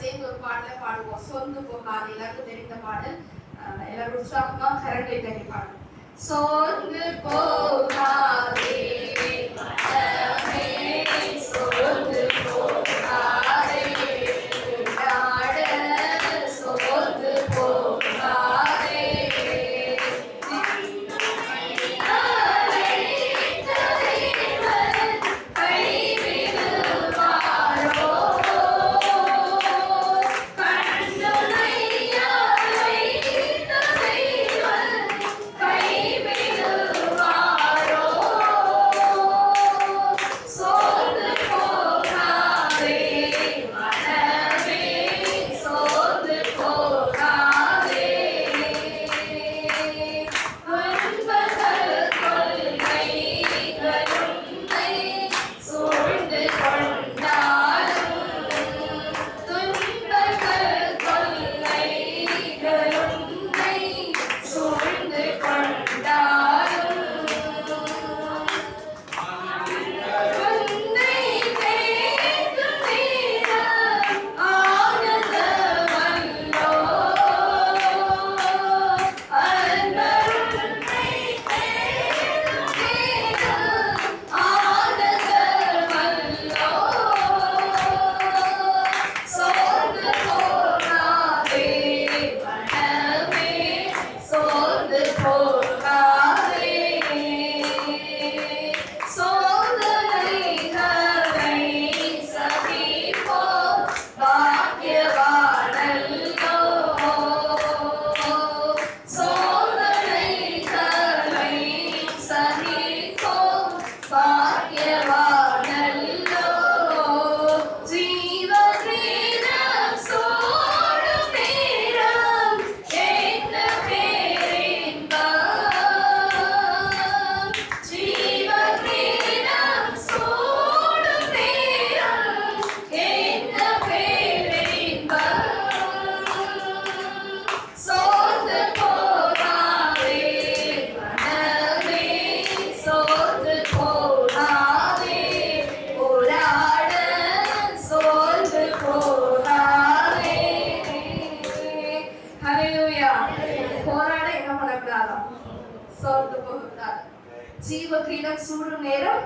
சேர்ந்து ஒரு பாடல பாடுவோம். சொந்து போகாது எல்லாருக்கும் தெரிந்த பாடல். எல்லாரும் உற்சாகமா கரங்களை தட்டி பாடுவோம். சொந்து போகாதே சொந்து போகாதே சொந்து போகாதே ஜீவ கிரீடம் சூடும் நேரம்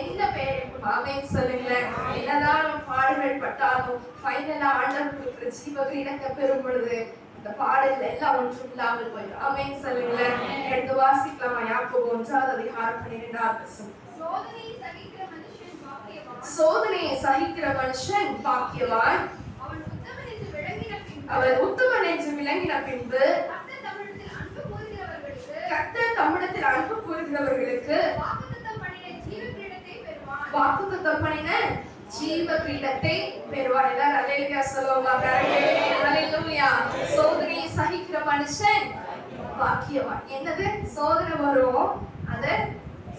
என்ன பேர் ஆமென் சொல்லுங்களேன். என்னதான் பாடுகள் பட்டாலும் ஃபைனலா ஆண்டவருக்கு ஜீவ கிரீடத்தை பெறும் பொழுது இந்த பாடல் எல்லாம் ஒன்றும் இல்லாமல் போயிடும். ஆமென் சொல்லுங்களேன். எடுத்து வாசிக்கலாமா? யாக்கோபு 1:12. சோதனையை சகிக்கிற மனுஷன் பாக்கியவான். அவர் உத்தமன் என்று விளங்கின பின்பு கர்த்தர் தம்மிடத்தில் அன்பு கூறுகிறவர்களுக்கு வாக்குத்தத்தம் பண்ணின ஜீவ கிரீடத்தை பெறுவார். எல்லாரும் அல்லேலூயா சொல்லுவாங்க. அல்லேலூயா. சோதனையை சகிக்கிற மனுஷன் பாக்கியவான். என்னது சோதனை வரும், அதை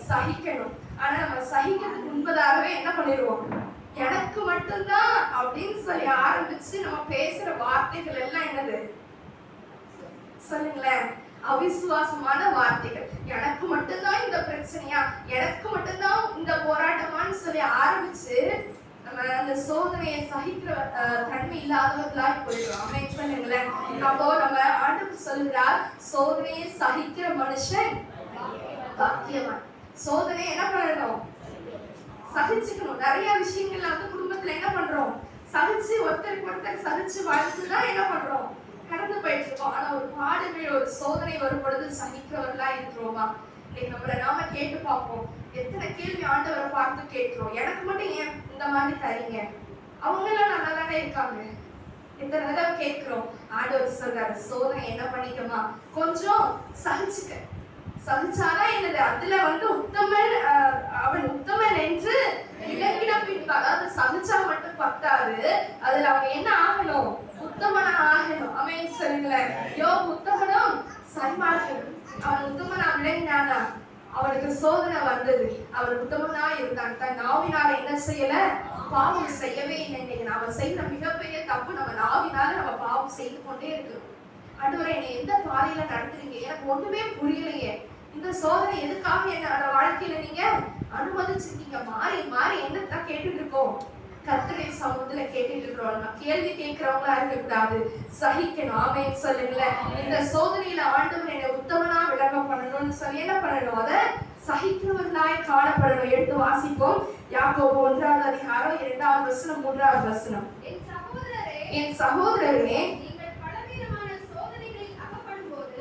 சகிக்கணும். ஆனா நம்ம சகிக்கிறதுக்கு முன்பதாகவே என்ன பண்ணிடுவோம், எனக்கு மட்டும்தான் அப்படின்னு சொல்லி ஆரம்பிச்சு நம்ம பேசுற வார்த்தைகள் எல்லாம் என்னது சொல்லுங்களேன், அவிசுவாசமான வார்த்தைகள். எனக்கு மட்டும்தான் இந்த பிரச்சனையா, எனக்கு மட்டும்தான் இந்த போராட்டமான்னு சொல்லி ஆரம்பிச்சு நம்ம அந்த சோதனையை சகிக்கிற தன்மை இல்லாதவர்களாய் போயிடுவோம். ஆமென் சொல்லுங்களேன். அப்போ நம்ம ஆண்டவர் சொல்கிறார், சோதனையை சகிக்கிற மனுஷன் பாக்கியவான். சோதனை என்ன பண்ணணும், சகிச்சுக்கணும். நிறைய விஷயங்கள்ல வந்து குடும்பத்துல என்ன பண்றோம், சகிச்சு ஒருத்தருக்கு ஒருத்தர் சகிச்சு வாழ்த்துதான் என்ன பண்றோம், கடந்து போயிட்டு இருக்கோம். ஆனா ஒரு பாடுகள் ஒரு சோதனை வரும் பொழுது சகிக்கிறவர்களா இருக்கிறோமா? இன்னைக்கு நம்மள நாம கேட்டு பார்ப்போம். எத்தனை கேள்வி ஆண்டவரை பார்த்து கேட்கிறோம், எனக்கு மட்டும் ஏன் இந்த மாதிரி தரீங்க, அவங்க எல்லாம் நல்லா தானே இருக்காங்க. எத்தனை தடவை கேட்கிறோம். ஆண்டவர் சொல்றாரு, சோதனை என்ன பண்ணிக்கமா, கொஞ்சம் சகிச்சுக்க. சகிச்சாதான் என்னது, அதுல வந்து உத்தமன், அவன் உத்தமன் என்று விளங்கின பின்பு, அதாவது சகிச்சா மட்டும் பத்தாது, அதுல அவங்க என்ன ஆகணும், உத்தமனா ஆகணும். ஆமென் சொல்லுங்களேன். யோபு உத்தமனும் சன்மார்க்கனும். அவன் உத்தமனா விளங்கினானா, அவனுக்கு சோதனை வந்தது, அவன் உத்தமனா இருந்தான். தன் நாவினால என்ன செய்யல, பாவம் செய்யவே இல்லை. நாம செய்யற மிகப்பெரிய தப்பு, நம்ம நாவினால நம்ம பாவம் செய்து கொண்டே இருக்கிறோம். ஆண்டவரே என்னை எந்த பாதையில நடத்துறீங்க, எனக்கு ஒண்ணுமே புரியலையே, இந்த சோதனை எதுக்காக என்னோட வாழ்க்கையில நீங்க அனுமதிச்சிருக்கீங்க, மாறி மாறி என்னத்தான் கேட்டுட்டு இருக்கோம். கர்த்தருடைய சமூகத்துல கேட்டுட்டு இருக்கிறோம். கேள்வி கேட்கிறவங்களா இருக்க கூடாது, சகிக்கணும். ஆமென் சொல்லுங்களேன். இந்த சோதனையில ஆண்டவர் என்னை உத்தமனா விளங்க பண்ணணும்னு சொல்லி என்ன பண்ணணும், அதை சகிக்கிறவர்களாய் காணப்படணும். எடுத்து வாசிப்போம். யாக்கோபு 1ஆம் அதிகாரம் 2ஆம் வசனம் 3ஆம் வசனம். என் சகோதரரே,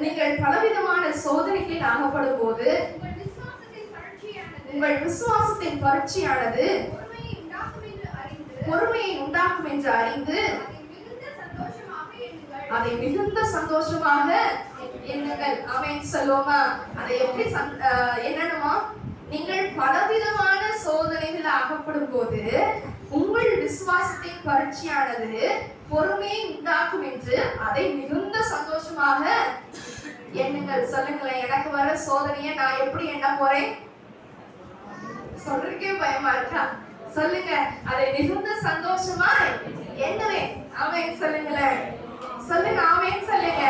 நீங்கள் பலவிதமான சோதனைகளில் அகப்படும் போது உங்கள் விசுவாசத்தின் பரீட்சையானது பொறுமையை உண்டாக்கும் என்று அறிந்து அதை மிகுந்த சந்தோஷமாக எண்ணுங்கள். ஆமென் சொல்லுவோமா? அதை எப்படி என்னணுமா? நீங்கள் பலவிதமான சோதனைகள் அகப்படும் போது உங்கள் விசுவாசத்தின் பரீட்சையானது பொறுமையை உண்டாக்கும் என்று அதை மிகுந்த சந்தோஷமாக எண்ணுங்கள். சொல்லுங்களேன், எனக்கு வர சோதனையை நான் எப்படி எண்ண போறேன்? சொல்றதுக்கே பயமா இருக்கா? சொல்லுங்க, அதை மிகுந்த சந்தோஷமா எண்ணுவேன். ஆமென் சொல்லுங்களேன். சொல்லுங்க, ஆமென் சொல்லுங்க.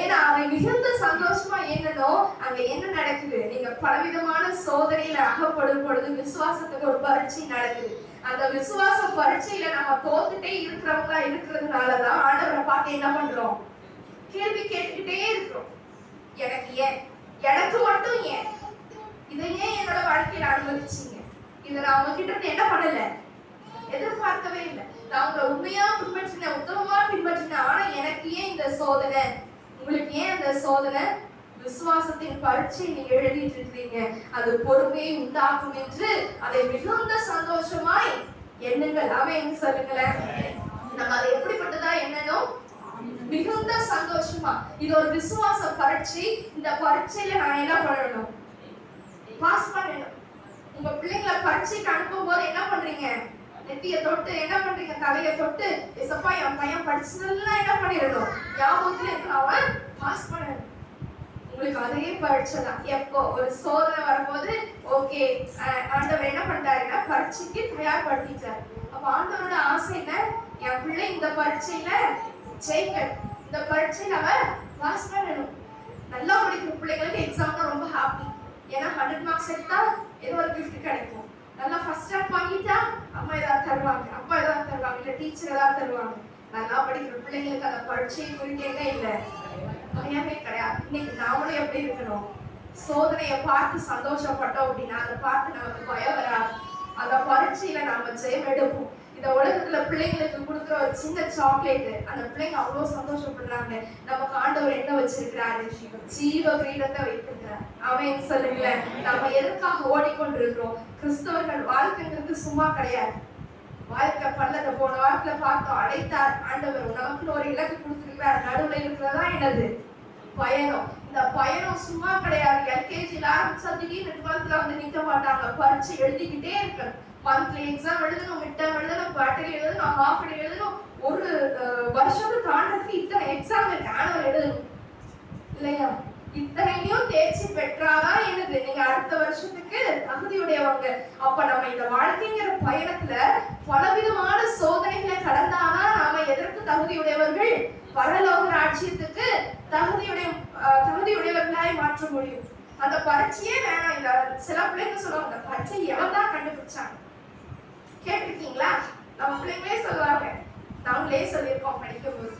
ஏன்னா அதை மிகுந்த சந்தோஷமா எண்ணணும். அங்க என்ன நடக்குது? நீங்க பலவிதமான சோதனையில அகப்படும் பொழுது விசுவாசத்துக்கு ஒரு பரீட்சை நடக்குது. அந்த விசுவாச பரீட்சையில நம்ம தோத்துட்டே இருக்கிறவங்களா இருக்கிறதுனாலதான் ஆண்டவரை பார்த்து என்ன பண்றோம்? கேள்வி கேட்டுக்கிட்டே இருக்கிறோம். எனக்கு ஏன், எனக்கு மட்டும் ஏன், இதை ஏன் என்னோட வாழ்க்கையில அனுமதிச்சீங்க? இதை நான் உங்ககிட்ட இருந்து என்ன பண்ணல, எதிர்பார்க்கவே இல்லை. நான் உங்களை உண்மையா பின்பற்றினேன், உத்தமமா பின்பற்றினேன். ஆனா எனக்கு ஏன் இந்த சோதனை? உங்களுக்கு ஏன் அந்த சோதனை? விசுவாசத்தின் பரீட்சை நீங்க எழுதிட்டு இருக்கீங்க. அது பொறுமையை உண்டாக்கும் என்று அதை மிகுந்த சந்தோஷமாய் எண்ணுங்கள். ஆமென் சொல்லுங்களேன். நம்ம அதை எப்படிப்பட்டதா எண்ணணும்? மிகுந்த சந்தோஷமா. இது ஒரு விசுவாச பரீட்சை. இந்த பரீட்சையில நான் என்ன பண்ணணும்? பாஸ் பண்ணணும். உங்க பிள்ளைங்களை பரீட்சைக்கு அனுப்பும் போது என்ன பண்றீங்க? நெத்திய தொட்டு என்ன பண்றீங்க? தலைய தொட்டு ஏசப்பா என் பையன் படிச்சதெல்லாம் என்ன பண்ணிடணும், ஞாபகத்துல இருக்கணும், அவன் பாஸ் பண்ணணும். உங்களுக்கு அதே பரீட்சை தான். எப்போ ஒரு சோதனை வரும்போது ஓகே, ஆண்டவர் என்ன பண்றாருன்னா பரீட்சைக்கு தயார்படுத்திட்டாரு. அப்ப ஆண்டவரோட ஆசை என்ன? என் பிள்ளை இந்த பரீட்சையில ஜெயிக்கணும், இந்த பரீட்சையில அவன் பாஸ் பண்ணணும். நல்லா படிக்கிற பிள்ளைங்களுக்கு எக்ஸாம்ல ரொம்ப ஹாப்பி. ஏன்னா 100 மார்க்ஸ் எடுத்தா ஏதோ ஒரு கிஃப்ட் கிடைக்கும். நல்லா ஃபர்ஸ்ட் ரேங்க் வாங்கிட்டா அம்மா ஏதாவது தருவாங்க, அப்பா ஏதாவது தருவாங்க, இல்லை டீச்சர் ஏதாவது தருவாங்க. நல்லா படிக்கிற பிள்ளைங்களுக்கு அந்த பரீட்சை குறித்து என்ன இல்லை, பயமே கிடையாது. இன்னைக்கு நாமளும் எப்படி இருக்கணும்? சோதனையை பார்த்து சந்தோஷப்பட்டோம் அப்படின்னா அதை பார்த்து நமக்கு பயம் வராது. அந்த பரீட்சையில நாம ஜெயம் எடுப்போம். இந்த உலகத்துல பிள்ளைங்களுக்கு கொடுக்குற ஒரு சின்ன சாக்லேட், அந்த பிள்ளைங்க அவ்வளவு சந்தோஷப்படுறாங்க. நமக்கு ஆண்டவர் என்ன வச்சிருக்கிறாரு? ஜீவ கிரீடத்தை வைத்திருக்கிறார். அவன் சொல்லுங்களேன், நம்ம எதற்காக ஓடிக்கொண்டிருக்கிறோம்? கிறிஸ்தவர்கள் வாழ்க்கைங்கிறது சும்மா கிடையாது. வாழ்க்கை பல்லத போன வாரத்துல பார்த்தோம், அழைத்தார் ஆண்டவர், நமக்குன்னு ஒரு இலக்கு கொடுத்துருக்கிறார். நடுவில் இருக்கிறதா என்னது? பயணம். இந்த பயணம் சும்மா கிடையாது. எல்கேஜில ஆரம்பிச்சா திடீர்னு 12th வந்து நிக்க மாட்டாங்க. பரீட்சை எழுதிக்கிட்டே இருக்கணும். மந்த்லி எக்ஸாம் எழுதணும், மிட் டர்ம் எழுதணும், குவார்டர்லி எழுதணும், ஹாஃப் டே எழுதணும். ஒரு வருஷம் தாண்டதுக்கு இத்தனை எக்ஸாம் இருக்கு, ஆனுவல் எழுதணும் இல்லையா? இத்தனையும் தேர்ச்சி பெற்றாதான் என்னது, நீங்க அடுத்த வருஷத்துக்கு தகுதியுடையவங்க. அப்ப நம்ம இந்த வாழ்க்கைங்கிற பயணத்துல பலவிதமான சோதனைகளை கடந்தாதான் நாம எதற்கு தகுதியுடையவர்கள்? பரலோக ராஜ்யத்துக்கு தகுதியுடையவர்களாய் மாற்ற முடியும். அந்த பரீட்சையே வேணாம். இல்ல சில பிள்ளைங்க சொல்லுவாங்க, பரீட்சை எவன் தான் கண்டுபிடிச்சாங்க? கேட்டிருக்கீங்களா? நம்ம பிள்ளைங்களே சொல்லுவாங்க, நாங்களே சொல்லியிருக்கோம் படிக்கும் போது,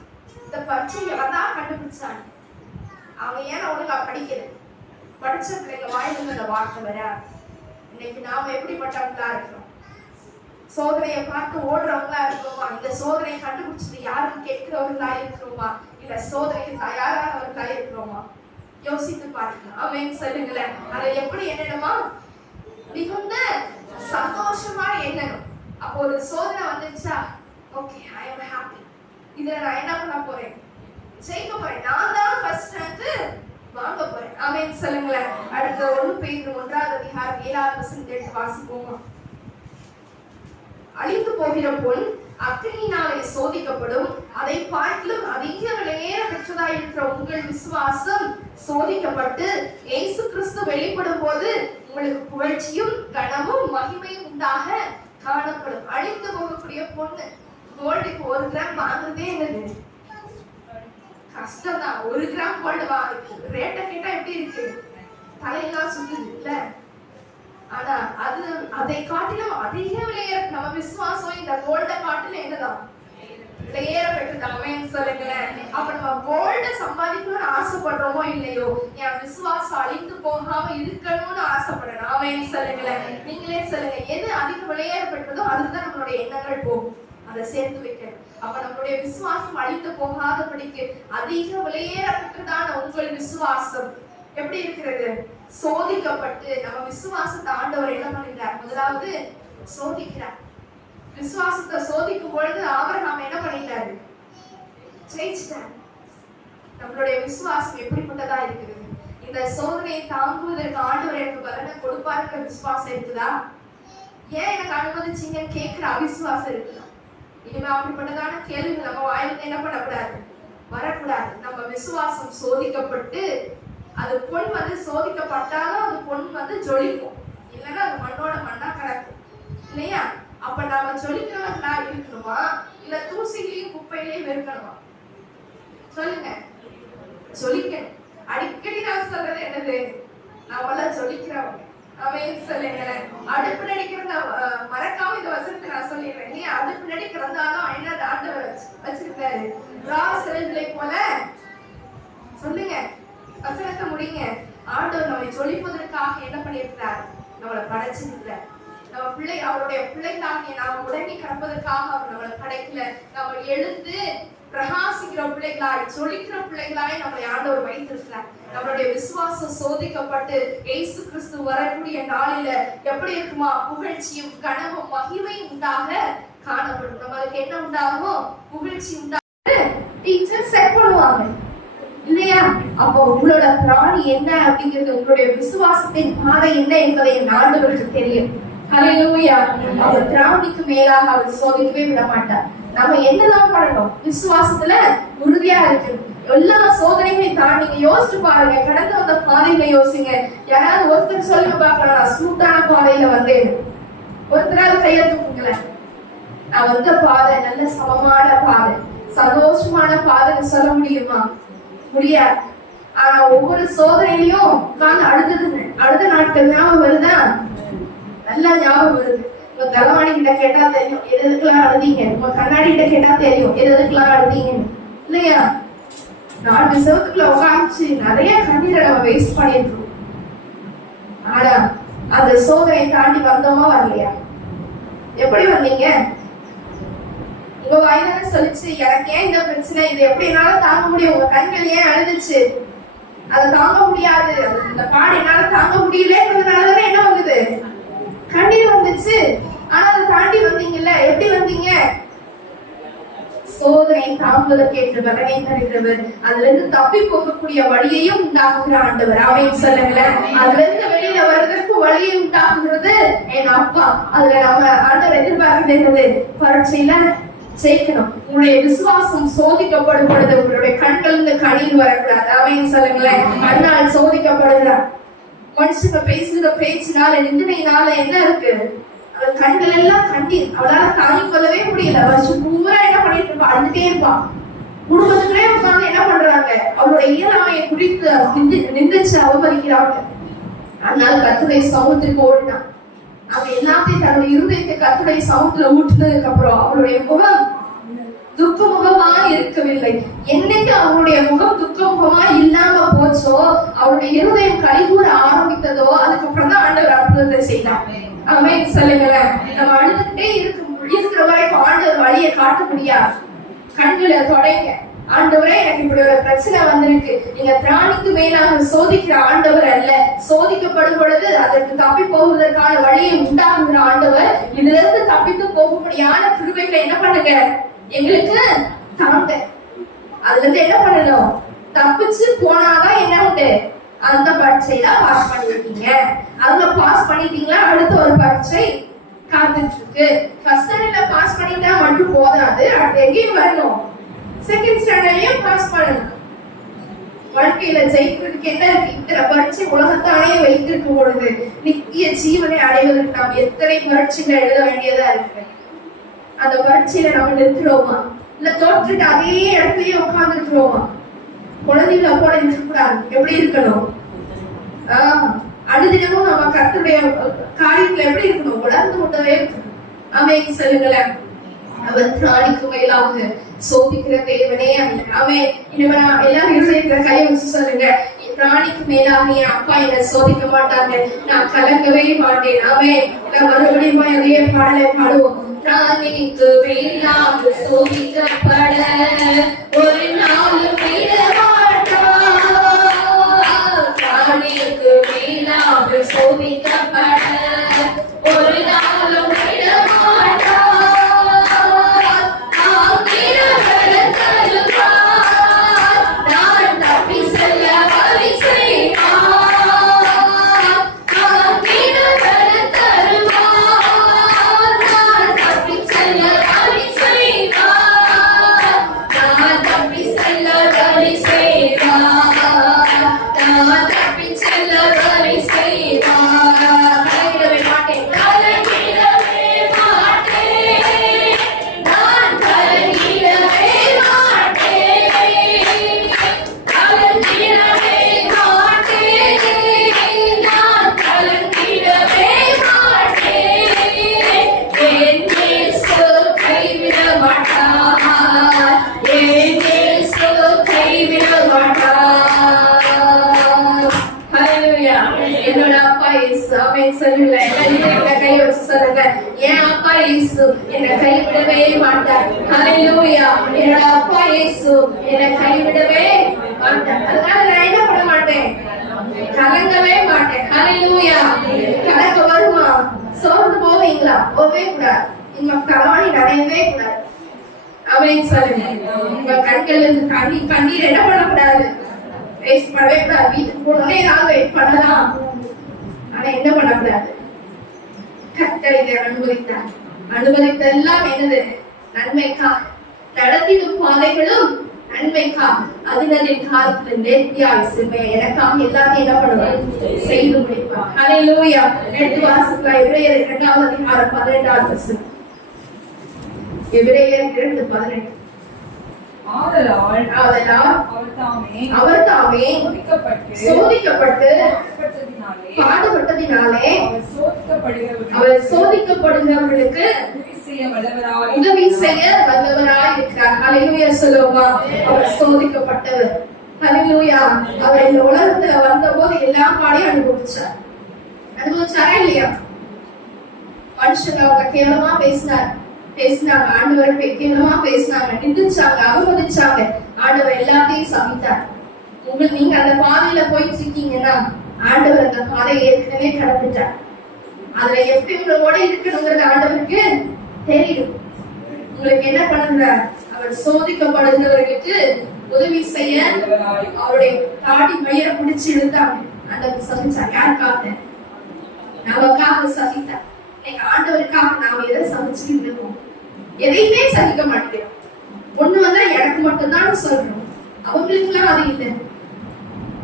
இந்த பரீட்சை எவன் தான் கண்டுபிடிச்சாங்க? அவங்க ஏன் ஒழுங்கா படிக்கல? படிச்ச பிள்ளைங்க வாயிலிருந்து அந்த வார்த்தை வர. இன்னைக்கு நாம எப்படிப்பட்டவங்களா இருக்கிறோம்? சோதனையை பார்த்து ஓடுறவங்களா இருக்கிறோமா? இந்த சோதனையை கண்டுபிடிச்சது யாருன்னு கேட்கிறவர்களா இருக்கிறோமா? இல்ல சோதனைக்கு தயாரானவர்களா இருக்கிறோமா? யோசித்து பாருங்க. ஆமென் சொல்லுங்களேன். அதை எப்படி எண்ணணுமா? மிகுந்த சந்தோஷமா எண்ணணும். அப்போ ஒரு சோதனை வந்துச்சா, ஓகே ஐ அம் ஹாப்பி, இதுல நான் என்ன பண்ண போறேன்? ஜெயிக்க போறேன், நான் தான் ஃபர்ஸ்ட் ரேங்க் வாங்க போறேன். ஆமென் சொல்லுங்களேன். அடுத்த 1 பேதுரு 1ஆம் அதிகாரம் 7ஆம் வசனத்தை வாசிப்போமா? அழிந்து போகிற பொன் அக்கினியினாலே சோதிக்கப்படும், அதை பார்க்கிலும் அதிக விலையேற பெற்றதாய் இருக்கிற உங்கள் விசுவாசம் சோதிக்கப்பட்டு இயேசு கிறிஸ்து வெளிப்படும் போது உங்களுக்கு புகழ்ச்சியும் கனமும் மகிமையும் உண்டாக காணப்படும். அழிந்து போகக்கூடிய பொண்ணு, கோல்டுக்கு 1 கிராம் வாங்குறதே என்னது? கஷ்டம் தான். 1 கிராம் கோல்டு ரேட்டை கேட்டா எப்படி இருக்கு? தலையெல்லாம் சுத்துது இல்ல? ஆனா அதை காட்டிலும் அதிக விலையேற நம்ம விசுவாசம் இந்த கோல்ட காட்டிலும் என்னதான் விலையேற பெற்றதாமேன்னு சொல்லுங்களேன். அப்ப நம்ம கோல்ட சம்பாதிக்கணும்னு ஆசைப்படுறோமோ இல்லையோ, என் விசுவாசம் அழிந்து போகாம இருக்கணும்னு ஆசைப்படுறேன். ஆமேன்னு சொல்லுங்களேன். நீங்களே சொல்லுங்க, எது அதிக விலையேற பெற்றதோ அதுதான் நம்மளுடைய எண்ணங்கள் போகும். அதை சேர்த்து வைக்கணும். அப்ப நம்மளுடைய விசுவாசம் அழிந்து போகாதபடிக்கு அதிக விலையேற பெற்றதான உங்கள் விசுவாசம் எப்படி இருக்கிறது? சோதிக்கப்பட்டு நம்ம விசுவாசத்தை ஆண்டவர் என்ன பண்ணிட்டார்? முதலாவது சோதிக்கிறார். விசுவாசத்தை சோதிக்கும் பொழுது ஆபிரகாம் என்ன பண்ணிட்டாரு? ஜெயிச்சிட்டார். நம்மளுடைய விசுவாசம் எப்படிப்பட்டதா இருக்குது? இந்த சோதனையை தாங்குவதற்கு ஆண்டவர் எனக்கு பலனை கொடுப்பாருங்கிற விசுவாசம் இருக்குதா? ஏன் எனக்கு அனுமதிச்சீங்கன்னு கேட்கிற அவிசுவாசம் இருக்குதா? இனிமே அப்படிப்பட்டதான கேள்விகள் நம்ம வாயிலிருந்து என்ன பண்ணக்கூடாது? வரக்கூடாது. நம்ம விசுவாசம் சோதிக்கப்பட்டு அது பொன் சோதிக்கப்பட்டாலும் அது பொன் ஜொலிக்கும், இல்லைன்னா அது மண்ணோட மண்ணா கிடக்கும் இல்லையா? அப்ப நாம ஜொலிக்கிறவங்களா இருக்கணுமா, இல்ல தூசிலையும் குப்பையிலையும் இருக்கணுமா? சொல்லுங்க. ஜொலிக்கணும். அடிக்கடி நான் சொல்றது என்னது? நாமெல்லாம் ஜொலிக்கிறவங்க. அவன் சொல்லுங்களேன். அடுப்பு நடிக்கிறத மறக்காம இந்த வசனத்தை நான் சொல்லிடுறேன். நீ அடுப்பு நடிக்கிறதாலும் என்ன ஆண்டவர் வச்சிருக்காரு? ராசலை போல சொல்லுங்க. வசனத்தை முடிங்க. ஆண்டவர் நம்மை ஜொலிப்பதற்காக என்ன பண்ணியிருக்கிறார்? நம்மளை படைச்சிருக்கிறார். நம்ம அவருடைய பிள்ளைகளாகிய நாம் உடனே கடப்பதற்காக அவர் நம்மளை படைக்கல. நம்ம எழுந்து பிரகாசிக்கிற பிள்ளைகளாய், ஜொலிக்கிற பிள்ளைகளாய் நம்மளை ஆண்டவர் வைத்திருக்கிறார். நம்மளுடைய விசுவாசம் சோதிக்கப்பட்டு இயேசு கிறிஸ்து வரக்கூடிய நாளில எப்படி இருக்குமா? புகழ்ச்சியும் கனமும் மகிமையும் உண்டாக காணப்படும். நம்மளுக்கு என்ன உண்டாகும்? புகழ்ச்சி உண்டாக டீச்சர் செட் பண்ணுவாங்க இல்லையா? அப்போ உங்களோட பிராணி என்ன அப்படிங்கிறது, உங்களுடைய விசுவாசத்தின் பாதை என்ன என்பதை ஆண்டவருக்கு தெரியும். ஹல்லேலூயா. அவர் திராணிக்கு மேலாக அவர் சோதிக்கவே விட மாட்டார். நம்ம என்னதான் பண்ணணும்? விசுவாசத்துல உறுதியா இருக்கு. எல்லா சோதனைகளையும் தாண்டி நீங்க யோசிச்சு பாருங்க. கடந்து வந்த பாதைகளை யோசிங்க. யாராவது ஒருத்தர் சொல்லுங்க பாக்கலாம், நான் ஸ்மூத்தான பாதையில வந்தேன். ஒருத்தராவது கையை தூக்குங்களேன். நான் வந்த பாதை நல்ல சமமான பாதை, சந்தோஷமான பாதைன்னு சொல்ல முடியுமா? முடியாது. ஆனா ஒவ்வொரு சோதனையிலையும் உட்கார்ந்து அடுத்த நாட்கள் ஞாபகம் வருதா? நல்லா ஞாபகம் வருது. உங்க தலைவாணி கிட்ட கேட்டா தெரியும் எதுக்கெல்லாம் அழுதீங்க. உங்க கண்ணாடி கிட்ட கேட்டா தெரியும் எதுக்கெல்லாம் அழுதீங்க இல்லையா? 4 செவத்துக்குள்ள உட்காந்துச்சு நிறைய கண்ணீரை நம்ம வேஸ்ட் பண்ணிருக்கோம். ஆனா அந்த சோதனையை தாண்டி வந்தோமா வரலையா? எப்படி வந்தீங்க? உங்க வாய்தான சொல்லிச்சு, எனக்கு ஏன் இந்த பிரச்சனை, இது எப்படி என்னால தாங்க முடியும்? உங்க கண்கள் ஏன் அழுதுச்சு? அதை தாங்க முடியாது, இந்த பாடு என்னால தாங்க முடியலன்றதுனாலதான் என்ன வந்தது? கண்ணீர் வந்துச்சு. ஆனா அதை தாண்டி வந்தீங்கல்ல. எப்படி வந்தீங்க? சோதனை தாங்குவதற்கு ஏற்ற பலனை தருகிறவர், அதுல இருந்து தப்பி போகக்கூடிய வழியையும் உண்டாக்குகிற ஆண்டவர். அவன் சொல்லுங்களேன். அதுல இருந்து வெளியில வர்றதற்கு வழியை உண்டாக்குகிறது என் அப்பா. அதுல நம்ம ஆண்டவர் எதிர்பார்க்கிறது பரீட்சையில ஜெயிக்கணும். உங்களுடைய விசுவாசம் சோதிக்கப்படும் பொழுது உங்களுடைய கண்கள் இருந்து கண்ணீர் வரக்கூடாது. அவன் சொல்லுங்களேன். கண்ணால் சோதிக்கப்படுகிறார். மனுஷங்க பேசுகிற பேச்சினால நிந்தனையினால என்ன இருக்கு? அது கண்கள் எல்லாம் கண்ணீர். அவளால தாங்கிக் கொள்ளவே முடியல. வருஷம் பூரா என்ன பண்ணிட்டு இருப்பா? அழுதுட்டே இருப்பான். குடும்பத்துக்குள்ளே உட்கார்ந்து என்ன பண்றாங்க? அவருடைய இயலாமையை குறித்து நிந்திச்சு அவமதிக்கிறாங்க. அதனால கர்த்தருடைய சமூகத்திற்கு ஓடினான். அவன் எல்லாத்தையும் தன்னுடைய இருதயத்தை கர்த்தருடைய சமூகத்துல ஊற்றினதுக்கு அப்புறம் அவருடைய முகம் துக்க முகமா இருக்கவில்லை. என்னைக்கு அவருடைய முகம் துக்க முகமா இல்லாம போச்சோ, அவருடைய இருதயம் கலிகூற ஆரம்பித்ததோ, அதுக்கப்புறம் தான் ஆண்டவர் அற்புதத்தை செய்தார். ஆமென் சொல்லுங்களேன். நம்ம அழுதுகிட்டே இருக்கிற வரைக்கும் ஆண்டவர் வழியை காட்ட முடியாது. கண்களை தொடைங்க. ஆண்டவரே, எனக்கு இப்படி ஒரு பிரச்சனை வந்திருக்கு. நீங்க திராணிக்கு மேலாக சோதிக்கிற ஆண்டவர் அல்ல. சோதிக்கப்படும் பொழுது அதற்கு தப்பி போவதற்கான வழியை உண்டாக்குகிற ஆண்டவர். இதுல இருந்து தப்பித்து போகும்படியான கிருபைகளை என்ன பண்ணுங்க? எங்களுக்கு தாங்க. அதுல இருந்து என்ன பண்ணணும்? தப்பிச்சு போனாதான் என்ன உண்டு? அந்த பரீட்சையில பாஸ் பண்ணிருக்கீங்க. அதுல பாஸ் பண்ணிட்டீங்களா? அடுத்த ஒரு பரீட்சை காத்துட்டு இருக்கு. ஃபர்ஸ்ட் ஸ்டாண்டர்ட்ல பாஸ் பண்ணிட்டா மட்டும் போதாது, அடுத்து எங்கேயும் வரணும். செகண்ட் ஸ்டாண்டர்ட்லயும் பாஸ் பண்ணணும். வாழ்க்கையில ஜெயிக்கிறதுக்கு என்ன இருக்கு? இத்தனை பரீட்சை உலகத்தானே வைத்திருக்கும் பொழுது நித்திய ஜீவனை அடைவதற்கு நாம் எத்தனை பரீட்சைகள் எழுத வேண்டியதா இருக்கு. அந்த பரீட்சையில நம்ம நிற்கிறோமா? இல்ல தோற்றுட்டு அதே இடத்துலயே உட்கார்ந்து இருக்கிறோமா? குழந்தைகளை போல இருக்கக்கூடாது. எப்படி இருக்கணும்? அனுதினமும் நம்ம கர்த்தருடைய காரியத்துல எப்படி இருக்கணும்? வளர்ந்து கொண்டே இருக்கணும். ஆமென் சொல்லுங்களேன். அவர் திராணிக்கு மேலாக சோதிக்கிற தேவனே அல்ல. அவன் இனிவனா எல்லாரும் இருக்கிற கையை வச்சு சொல்லுங்க, திராணிக்கு மேலாக என் அப்பா என்ன சோதிக்க மாட்டாங்க, நான் கலங்கவே மாட்டேன். அவன் மறுபடியும் அதே பாடலை பாடுவோம். திராணிக்கு மேலாக சோதிக்கப்பட ஒரு நாளும் விட மாட்டான். திராணிக்கு மேலாக சோதிக்கப்பட ஒரு நாளும் விட மாட்டான். என்னை கைவிடவே மாட்டார். ஹல்லேலூயா. என்னோட அப்பா இயேசு என்னை கைவிடவே மாட்டார். அதனால நான் என்ன பண்ண மாட்டேன்? கலங்கவே மாட்டேன். ஹல்லேலூயா. கலங்க வருமா? சோர்ந்து போவீங்களா? போவே கூடாது. இந்த தலவாணி நனையவே கூடாது. அவன் சொல்லுங்க, உங்க கண்கள் இருந்து கண்ணீர் என்ன பண்ணக்கூடாது? வேஸ்ட் பண்ணவே கூடாது. வீட்டுக்கு போனோடனே நான் வெயிட் பண்ணலாம். ஆனா என்ன பண்ணக்கூடாது? கர்த்தர் இதை அனுமதித்தார். அனுமதித்தெல்லாம் என்னது? நன்மைக்காக. நடத்திடும் பாதைகளும் நன்மைக்காக. அதினரின் காலத்துல நேர்த்தியாய் செம்மை எனக்காக எல்லாத்தையும் என்ன பண்ணுவார்? செய்து முடிப்பார். ஹல்லேலூயா. எடுத்து வாசிக்கலாம். எபிரேயர் 2ஆம் அதிகாரம் 12ஆம் வசனம். எபிரேயர் 2:18. அவர் தாமே சோதிக்கப்பட்டு பாடுபட்டதினாலே அவர் சோதிக்கப்படுகிறவர்களுக்கு உதவி செய்ய வல்லவராய் இருக்கிறார். ஹல்லேலூயா சொல்லுவோமா? அவர் சோதிக்கப்பட்டவர். ஹல்லேலூயா. அவர் இந்த உலகத்துல வந்தபோது எல்லா பாடையும் அனுபவிச்சாரா இல்லையா? மனுஷங்க அவங்க கேவலமா பேசினாங்க, ஆண்டவர் கேவலமா பேசினாங்க, நிந்திச்சாங்க, அவமதிச்சாங்க. ஆண்டவர் எல்லாத்தையும் சமைத்தார். நீங்க அந்த பாதையில போயிட்டு இருக்கீங்கன்னா ஆண்டவர் அந்த பாதையை ஏற்கனவே கடந்துட்டார். அதுல எப்படி உங்களோட இருக்கணுங்கிறது ஆண்டவருக்கு தெரியும். உங்களுக்கு என்ன பண்ணுறார்? அவர் சோதிக்கப்படுகிறவர்களுக்கு உதவி செய்ய அவருடைய தாடி மயிரை பிடிச்சு இழுத்தாங்க. ஆண்டவர் சமைச்சார். யாருக்காக? நமக்காக சமைத்தார். ஆண்டவருக்காக நாம எதை சமைச்சுட்டு இருக்கோம்? எதையுமே சகிக்க மாட்டேங்கிறோம். ஒண்ணு வந்தா எனக்கு மட்டும்தான் சொல்றோம். அவங்களுக்கு எல்லாம் அது இல்லை.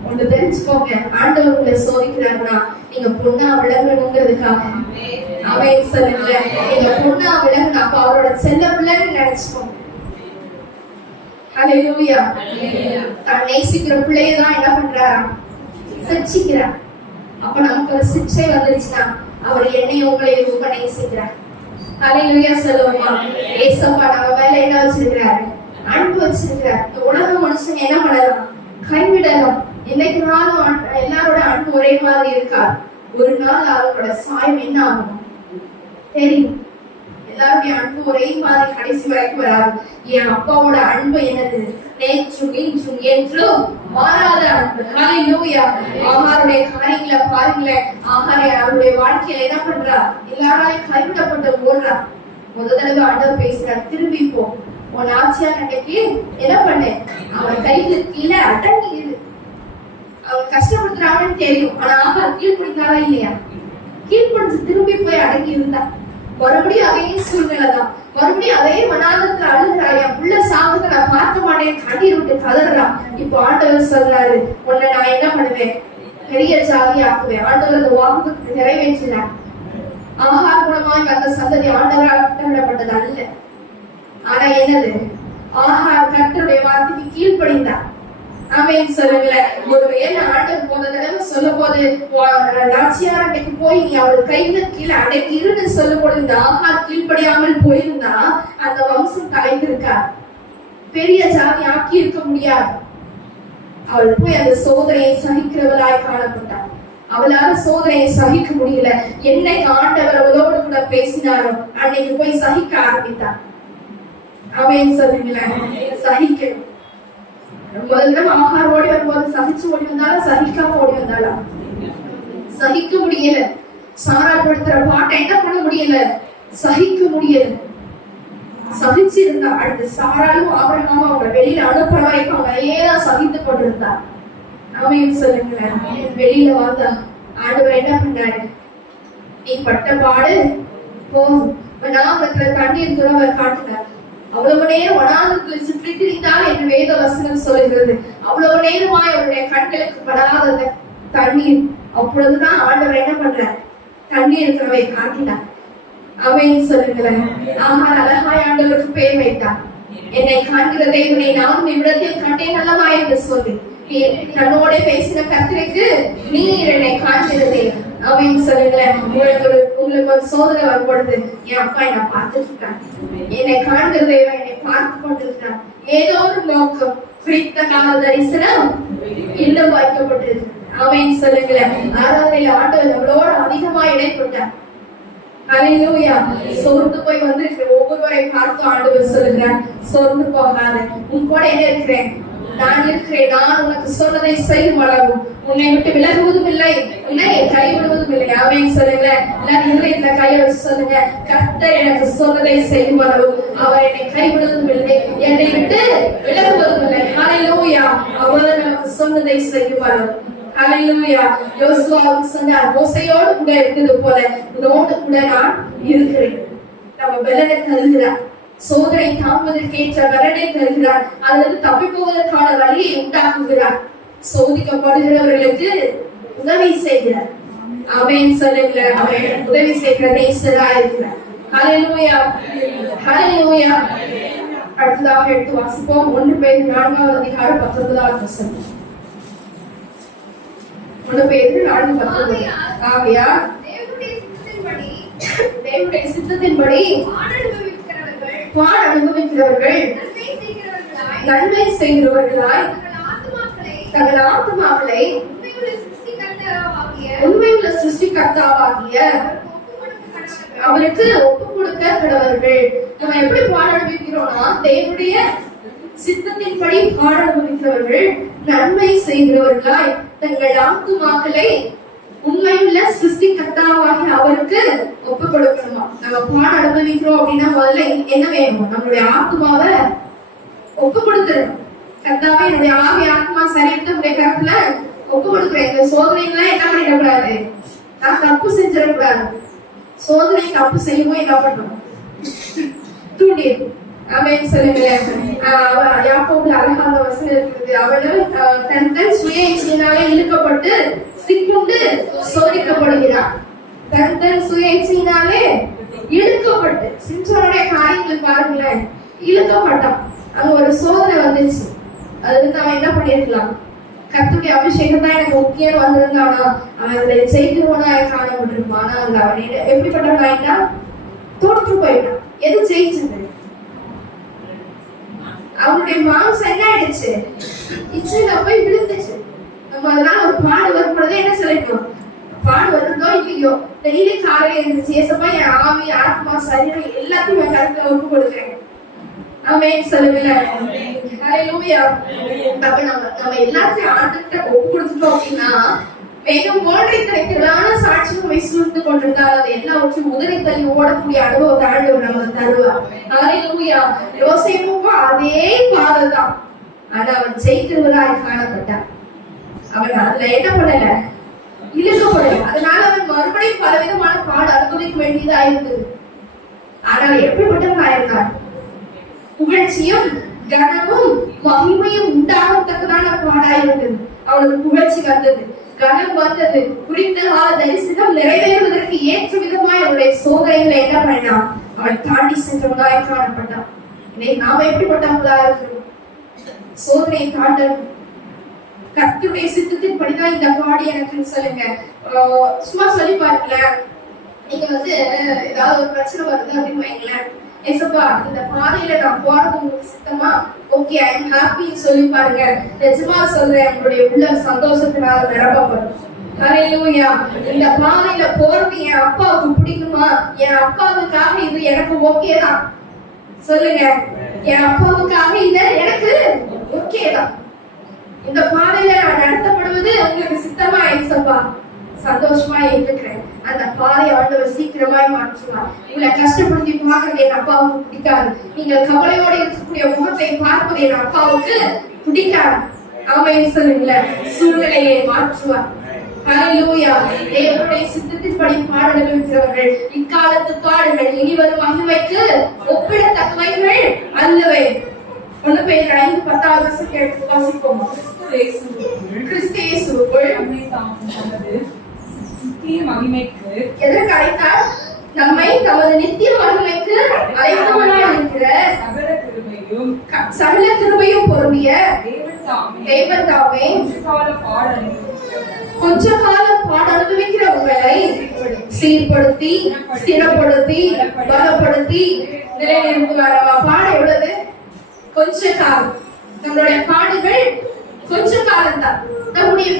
ஒண்ணு தெரிஞ்சுக்கோங்க, ஆண்டவர் உங்களை சோதிக்கிறாருன்னா நீங்க பொண்ணா விளங்கணுங்கிறதுக்காக. அவன் சொல்லுங்க, நீங்க பொண்ணா விளங்கணும். அப்ப அவரோட செல்ல பிள்ளைன்னு நினைச்சுக்கோங்க. ஹல்லேலூயா. தான் நேசிக்கிற பிள்ளையதான் என்ன பண்றாரா? சிக்ஷிக்கிறார். அப்ப நமக்கு ஒரு சிக்ஷை வந்துருச்சுன்னா அவர் என்னையும் உங்களையும் ரொம்ப நேசிக்கிறார். ஹல்லேலூயா சொல்லுவோமா? ஏசப்பா நம்ம மேல என்ன வச்சிருக்கிறாரு? அன்பு வச்சிருக்கிறார். இந்த உலக மனுஷன் என்ன பண்ணலாம்? கைவிடலாம். இன்னைக்கு நாளும் எல்லாரோட அன்பு ஒரே மாதிரி இருக்காது. ஒரு நாள் அவங்களோட சாயம் என்ன ஆகும் தெரியும். எல்லாருடைய அன்பு ஒரே மாதிரி கடைசி வரைக்கும் வராது. என் அப்பாவோட அன்பு என்னது? நேற்றும் இன்றும் என்றும் மாறாத அன்பு. ஹல்லேலூயா. ஆகாருடைய காரியங்களை பாருங்களேன். ஆகாரை அவருடைய வாழ்க்கையில என்ன பண்றா? எல்லாராலையும் கைவிடப்பட்டு ஓடுறா. முதல் தடவை ஆண்டவர் பேசுறார், திரும்பி போ. உன் ஆட்சியா அன்னைக்கு என்ன பண்ண? அவன் கையில கீழே அடங்கி இரு. அவன் கஷ்டப்படுத்துறாங்கன்னு தெரியும். ஆனா ஆகார் கீழ்படித்தாரா இல்லையா? கீழ்படிச்சு திரும்பி போய் அடங்கி இருந்தா. மறுபடியும் அதே சூழ்நிலைதான். மறுபடியும் அதே மனாதத்துல அழுகிறா. என் புள்ள சாகத்தை நான் பார்க்க மாட்டேன், கண்ணீர் விட்டு கதறான். இப்போ ஆண்டவர் சொல்றாரு, உன்னை நான் என்ன பண்ணுவேன்? பெரிய ஜாதி ஆக்குவேன். ஆண்டவர் அந்த வாக்கு நிறைவேற்றினார். ஆகார் மூலமாக அந்த சந்ததி ஆண்டவரால் கட்டப்பட்டது அல்ல. ஆனா என்னது? ஆகார் கர்த்தருடைய வார்த்தைக்கு கீழ்ப்படிந்தார். ஆமென் சொல்லுங்களேன். ஒருவேளை ஆண்டவர் போன தடவை சொல்லும் போது நாச்சியார் அன்னைக்கு போய் நீ அவள் கையில கீழே அன்னைக்கு இருன்னு சொல்லும் பொழுது இந்த ஆகார் கீழ்ப்படியாமல் போயிருந்தா அந்த வம்சம் கலைந்திருக்கா, பெரிய ஜாதி ஆக்கி இருக்க முடியாது. அவள் போய் அந்த சோதனையை சகிக்கிறவளாய் காணப்பட்டாள். அவளால சோதனையை சகிக்க முடியல. என்னைக்கு ஆண்டவர் அவளோடு கூட பேசினாரோ அன்னைக்கு போய் சகிக்க ஆரம்பித்தார். ஆமென் சொல்லுங்களேன். சகிக்கணும். முதல்ல ஆகார் ஓடி வரும்போது சகிச்சு ஓடி வந்தாலும் சகிக்காம ஓடி வந்தாலும் சகிக்க முடியல. சாரா படுத்துற பாட்டை என்ன பண்ண முடியல, சகிக்க முடியல. சகிச்சு இருந்தா அடுத்து சாராலும் ஆபரகாமும் அவங்க வெளியில அனுப்புற வரைக்கும் அவங்க ஏதான் சகித்து கொண்டிருந்தா. ஆமென் சொல்லுங்களேன். வெளியில வந்தா ஆண்டவர் என்ன பண்ணாரு, நீ பட்ட பாடு போதும், வனாந்தரத்துல தண்ணீர் துறவை காட்டுனார். அவ்வளவு நேரம் வனாந்தரத்துல சுற்றி திரிந்தால் என்று வேத வசனம் சொல்லுகிறது. அவ்வளவு நேரமாய் அவருடைய கண்களுக்கு படாத தண்ணீர். அப்பொழுதுதான் ஆண்டவர் என்ன பண்றார், தண்ணீர் துறவை காட்டினார். ஆமென் சொல்லுங்களேன். ஆகார் அழகாய் ஆண்டவருக்கு பேர் வைத்தார். என்னை காண்கிற தேவனை நான் இவ்விடத்தில் கண்டேன் அல்லவா என்று சொல்லி தன்னோட பேசின கர்த்தருக்கு நீர் என்னை காண்கிற தேவன். ஆமென் சொல்லுங்களேன். உங்களுக்கு ஒரு சோதனை வரும்பொழுது என் அப்பா என்ன பார்த்துட்டு இருக்கான், என்னை காண்கிற தேவன் என்னை பார்த்து கொண்டிருக்கிறான். ஏதோ ஒரு நோக்கம், குறித்த கால தரிசனம் இன்னும் வைக்கப்பட்டிருக்கு. ஆமென் சொல்லுங்களேன். ஆராதனையில ஆண்டவர் நம்மளோட அதிகமா இடைப்பட்டார். ஹல்லேலூயா. சோர்ந்து போய் வந்திருக்கிற ஒவ்வொருவரை பார்த்து ஆண்டவர் சொல்லுகிறார், சோர்ந்து போகாத, உன் கூட என்ன இருக்கிறேன், நான் இருக்கிறேன், நான் உனக்கு சொன்னதை செய்யும் அளவு உன்னை விட்டு விலகுவதும் இல்லை, உன்னை கைவிடுவதும் இல்லை. ஆமென் சொல்லுங்களேன். இந்த கையை வச்சு சொல்லுங்க, கர்த்தர் எனக்கு சொன்னதை செய்யும் அளவு அவர் என்னை கைவிடுவதும் இல்லை, என்னை விட்டு விலகுவதும் இல்லை. ஹல்லேலூயா. அவர் எனக்கு சொன்னதை செய்யும் அளவு. ஹல்லேலூயா. யோசுவாவுக்கு சொன்னார், மோசேயோடு கூட இருக்கிறது போல உன்னோடு கூட நான் இருக்கிறேன். நம்ம பலனை தருகிறார், சோதனை தாங்குவதற்கேற்ற பலனை தருகிறார், அல்லது தப்பி போவதற்கான வழியை உண்டாக்குகிறார், சோதிக்கப்படுகிறவர்களுக்கு உதவி செய்கிறார். ஆமென் சொல்லுங்களேன். அவன் உதவி செய்கிற நேசரா இருக்கிறார். ஹல்லேலூயா. ஹல்லேலூயா. அடுத்ததாக எடுத்து வாசிப்போம். 1 பேதுரு 4 அதிகாரம் 19 வசனம். 1 பேதுரு 4:19. ஆகையால் தேவனுடைய சித்தத்தின்படி பாட அனுபவிக்கிறவர்கள் நன்மை செய்கிறவர்களாய் தங்கள் ஆத்துமாக்களை உண்மையுள்ள சிருஷ்டிகர்த்தாவாகிய அவருக்கு ஒப்பு கொடுக்க கடவர்கள். நம்ம எப்படி பாட அனுபவிக்கிறோம்னா, தேவனுடைய சித்தத்தின்படி பாட அனுபவிக்கிறவர்கள் நன்மை செய்கிறவர்களாய் தங்கள் ஆத்துமாக்களை உண்மையுள்ள சிருஷ்டிகர்த்தாவாகிய அவருக்கு ஒப்பு கொடுக்கணுமா. நம்ம பாட அனுபவிக்கிறோம் அப்படின்னா முதல்ல என்ன வேணும், நம்மளுடைய ஆத்மாவை ஒப்பு கொடுத்துடணும். கர்த்தாவே என்னுடைய ஆவி ஆத்மா சரியிட்டு உடைய கருத்துல ஒப்பு கொடுக்குறேன். இந்த சோதனைலாம் என்ன பண்ணிடக்கூடாது, நான் தப்பு செஞ்சிடக்கூடாது. சோதனை தப்பு செய்யவும் என்ன பண்ணணும், தூண்டிடு. ஆமென் சொல்லுங்களேன். யாக்கோபுல அழகான வசனம் இருக்குது, அவள் தன் சுய இச்சையினாலே இழுக்கப்பட்டு சிக்குண்டு சோதிக்கப்படுகிறார். தன் சுய இச்சையினாலே இழுக்கப்பட்டு, சிம்சோனுடைய காரியங்கள் பாருங்களேன், இழுக்கப்பட்டான். அங்க ஒரு சோதனை வந்துச்சு. அதுக்கு அவன் என்ன பண்ணிருக்கலாம், கர்த்தருடைய அபிஷேகம் தான் எனக்கு முக்கியம் வந்திருந்தானா அவன் அதை செய்கிறவனாக காணப்பட்டிருப்பான். ஆனா அந்த அவன் எப்படிப்பட்டவனாயிட்டா, தோற்று போயிட்டான். எது ஜெயிச்சது, அவனுடைய மாம்சம் என்ன ஆயிடுச்சு, இச்சையில போய் விழுந்துச்சு. நம்ம அதனால ஒரு பாடு வரும்பொழுதே என்ன சொல்லிட்டோம், பாடு வருதோ இல்லையோ டெய்லி காலையில இருந்துச்சு, ஏசப்பா என் ஆவி ஆத்மா சரீரம் எல்லாத்தையும் என் கருத்துல ஒப்பு கொடுக்குறேன். ஆமென் சொல்லுங்களேன். ஹல்லேலூயா. அப்ப நம்ம எல்லாத்தையும் ஆண்டவர்கிட்ட ஒப்பு கொடுத்துட்டோம் அப்படின்னா, வேகம் போன்ற கிடைக்கிறதான சாட்சியம் சூழ்ந்து கொண்டிருந்தால் அது எல்லாவற்றையும் உதறி தள்ளி ஓடக்கூடிய அனுபவத்தை ஆண்டவர் நமக்கு தருவார். ஹல்லேலூயா. யோசேப்புக்கும் அதே பாதைதான், ஆனா அவன் ஜெயிக்கிறவராய் காணப்பட்டான். அவன் அதுல என்ன பண்ணல, இழுக்கப்படல. அதனால அவன் மறுபடியும் பலவிதமான பாடு அனுபவிக்க வேண்டியதா இருந்தது. ஆனால் எப்படிப்பட்டவன் இருந்தான், புகழ்ச்சியும் கனமும் மகிமையும் உண்டாகத்தக்கதான பாடாயிருந்தது. அவனுக்கு புகழ்ச்சி வந்தது, கனம் வந்தது, குறித்த கால தரிசனம் நிறைவேறுவதற்கு ஏற்ற விதமாய் அவனுடைய சோதனைகளை என்ன பண்ணான், அவன் தாண்டி சென்றவனாய் காணப்பட்டான். இன்னைக்கு நாம எப்படிப்பட்டவங்களா இருக்கிறோம், சோதனையை தாண்டணும். கர்த்தருடைய சித்தத்தின்படிதான் இந்த பாடி எனக்குன்னு சொல்லுங்க. சும்மா சொல்லி பாருங்களேன். நீங்க வந்து ஏதாவது ஒரு பிரச்சனை வருது அப்படின்னு வைங்களேன், ஏசப்பா இந்த பாதையில நான் போறது உங்களுக்கு சித்தமா, ஓகே ஐ எம் ஹாப்பின்னு சொல்லி பாருங்க. நிஜமா சொல்றேன், உங்களுடைய உள்ள சந்தோஷத்தினால நிரப்பப்படும். ஹல்லேலூயா. இந்த பாதையில போறது என் அப்பாவுக்கு பிடிக்குமா, என் அப்பாவுக்காக இது எனக்கு ஓகே தான் சொல்லுங்க. என் அப்பாவுக்காக இது எனக்கு ஓகே தான். இந்த பாதையில நான் நடத்தப்படுவது உங்களுக்கு சித்தமா ஏசப்பா, சந்தோஷமா இருக்கிறேன். அந்த பாதையை ஆண்டவர் சீக்கிரமாய் மாற்றுவார். உங்களை கஷ்டப்படுத்தி பார்க்கறது என் அப்பாவுக்கு பிடிக்காது. நீங்கள் கவலையோட இருக்கக்கூடிய முகத்தை பார்ப்பது என் அப்பாவுக்கு பிடிக்காது. ஆமென் சொல்லுங்களேன். சூழ்நிலையை மாற்றுவார். ஹல்லேலூயா. தேவனுடைய சித்தத்தின்படி பாட இருக்கிறவர்கள் இக்காலத்து பாடுகள் இனி வரும் மகிமைக்கு ஒப்பிடத்தக்கவைகள் அல்லவே. 1 பேர் 5:10 எடுத்து வாசிப்போம். கிறிஸ்து இயேசுவுக்குள் நித்திய மகிமைக்கு எதற்கு அழைத்தார்? நம்மை தமது நித்திய மகிமைக்கு அழைத்தவராயிருக்கிற சகல கிருபையும் பொருந்திய தேவன் தாமே கொஞ்ச காலம் பாட அனுபவிக்கிற உங்களை சீர்படுத்தி ஸ்திரப்படுத்தி பலப்படுத்தி நிலைநிறுத்துவார். பாட எவ்வளவு? கொஞ்ச காலம். நம்மளுடைய பாடுகள் கொஞ்ச காலம் தான். நம்முடைய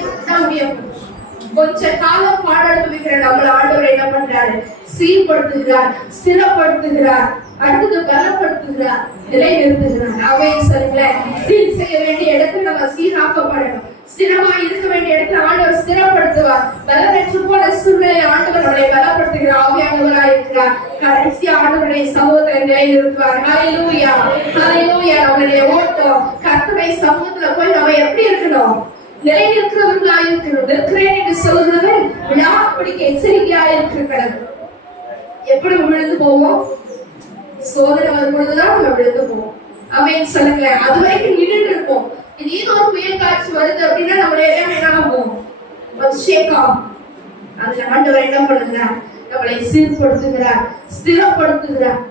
கொஞ்ச காலம் பாட அனுபவிக்கிற நம்மள ஆண்டவர் என்ன பண்றாரு? சீர்படுத்துகிறார், ஸ்திரப்படுத்துகிறார், அடுத்தது பலப்படுத்துகிறார், நிலைநிறுத்துகிறார். ஆமென் சொல்லுங்களேன். சீர் செய்ய வேண்டிய இடத்துல நம்ம சீராக்கப்படணும். ஸ்திரமா இருக்க வேண்டிய இடத்துல ஆண்டவர் ஸ்திரப்படுத்துவார். பலனற்று போன சூழ்நிலை ஆண்டவர் நம்மளை பலப்படுத்துகிற ஆவியானவராய் இருக்கிறார். கடைசி ஆண்டவருடைய சமூகத்தை நிலைநிறுத்துவார். ஹல்லேலூயா, ஹல்லேலூயா. நம்மளுடைய ஓட்டம் கர்த்தருடைய சமூகத்துல போய் நம்ம எப்படி இருக்கணும்? நிலைநிற்கிறவர்களாய் இருக்கணும். நிற்கிறேன் என்று சொல்கிறவன் விடாப்பிடிக்க எச்சரிக்கையாய் இருக்கிறது. எப்படி விழுந்து போவோம்? சோதனை வரும்பொழுதுதான் நம்ம விழுந்து போவோம். ஆமென் சொல்லுங்களேன். அது வரைக்கும் நின்று இருப்போம். திடீர்னு ஒரு புயல் காட்சி வருது அப்படின்னா நம்மள என்ன ஆகும்? அதுல ஆண்டவர் என்ன பண்ணுகிறார்? நம்மளை சீர்படுத்துகிறார், ஸ்திரப்படுத்துகிறார்.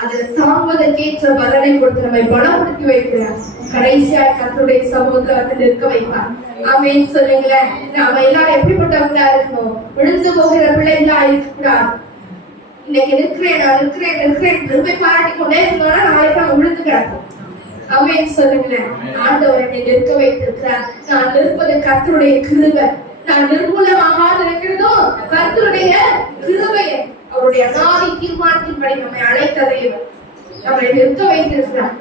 அதுல தாங்குவதற்கேற்ற பலனை கொடுத்து நம்மை பலப்படுத்தி வைக்கிறார். கடைசியா கர்த்தருடைய சமூகத்துல வந்து நிற்க வைப்பார். ஆமென் சொல்லுங்களேன். நாம எல்லாரும் எப்படிப்பட்டவங்களா இருக்கணும்? விழுந்து போகிற பிள்ளைகளா இருக்கக்கூடாது. இன்னைக்கு நிற்கிறேன், நான் நிற்கிறேன் திரும்பி பாராட்டி கொண்டே இருந்தோம்னா நாளைக்கு நம்ம விழுந்து கிடக்கும். ஆமென் சொல்லுங்களேன். ஆண்டவர் என்னை நிற்க வைத்திருக்கிறார். நான் நிற்பது கர்த்தருடைய கிருபை. நான் நிர்மூலமாகாது இருக்கிறதும் கர்த்தருடைய கிருபை. அவருடைய அநாதி தீர்மானத்தின்படி நம்மை அழைத்த தேவன் நம்மளை நிற்க வைத்திருக்கிறார்.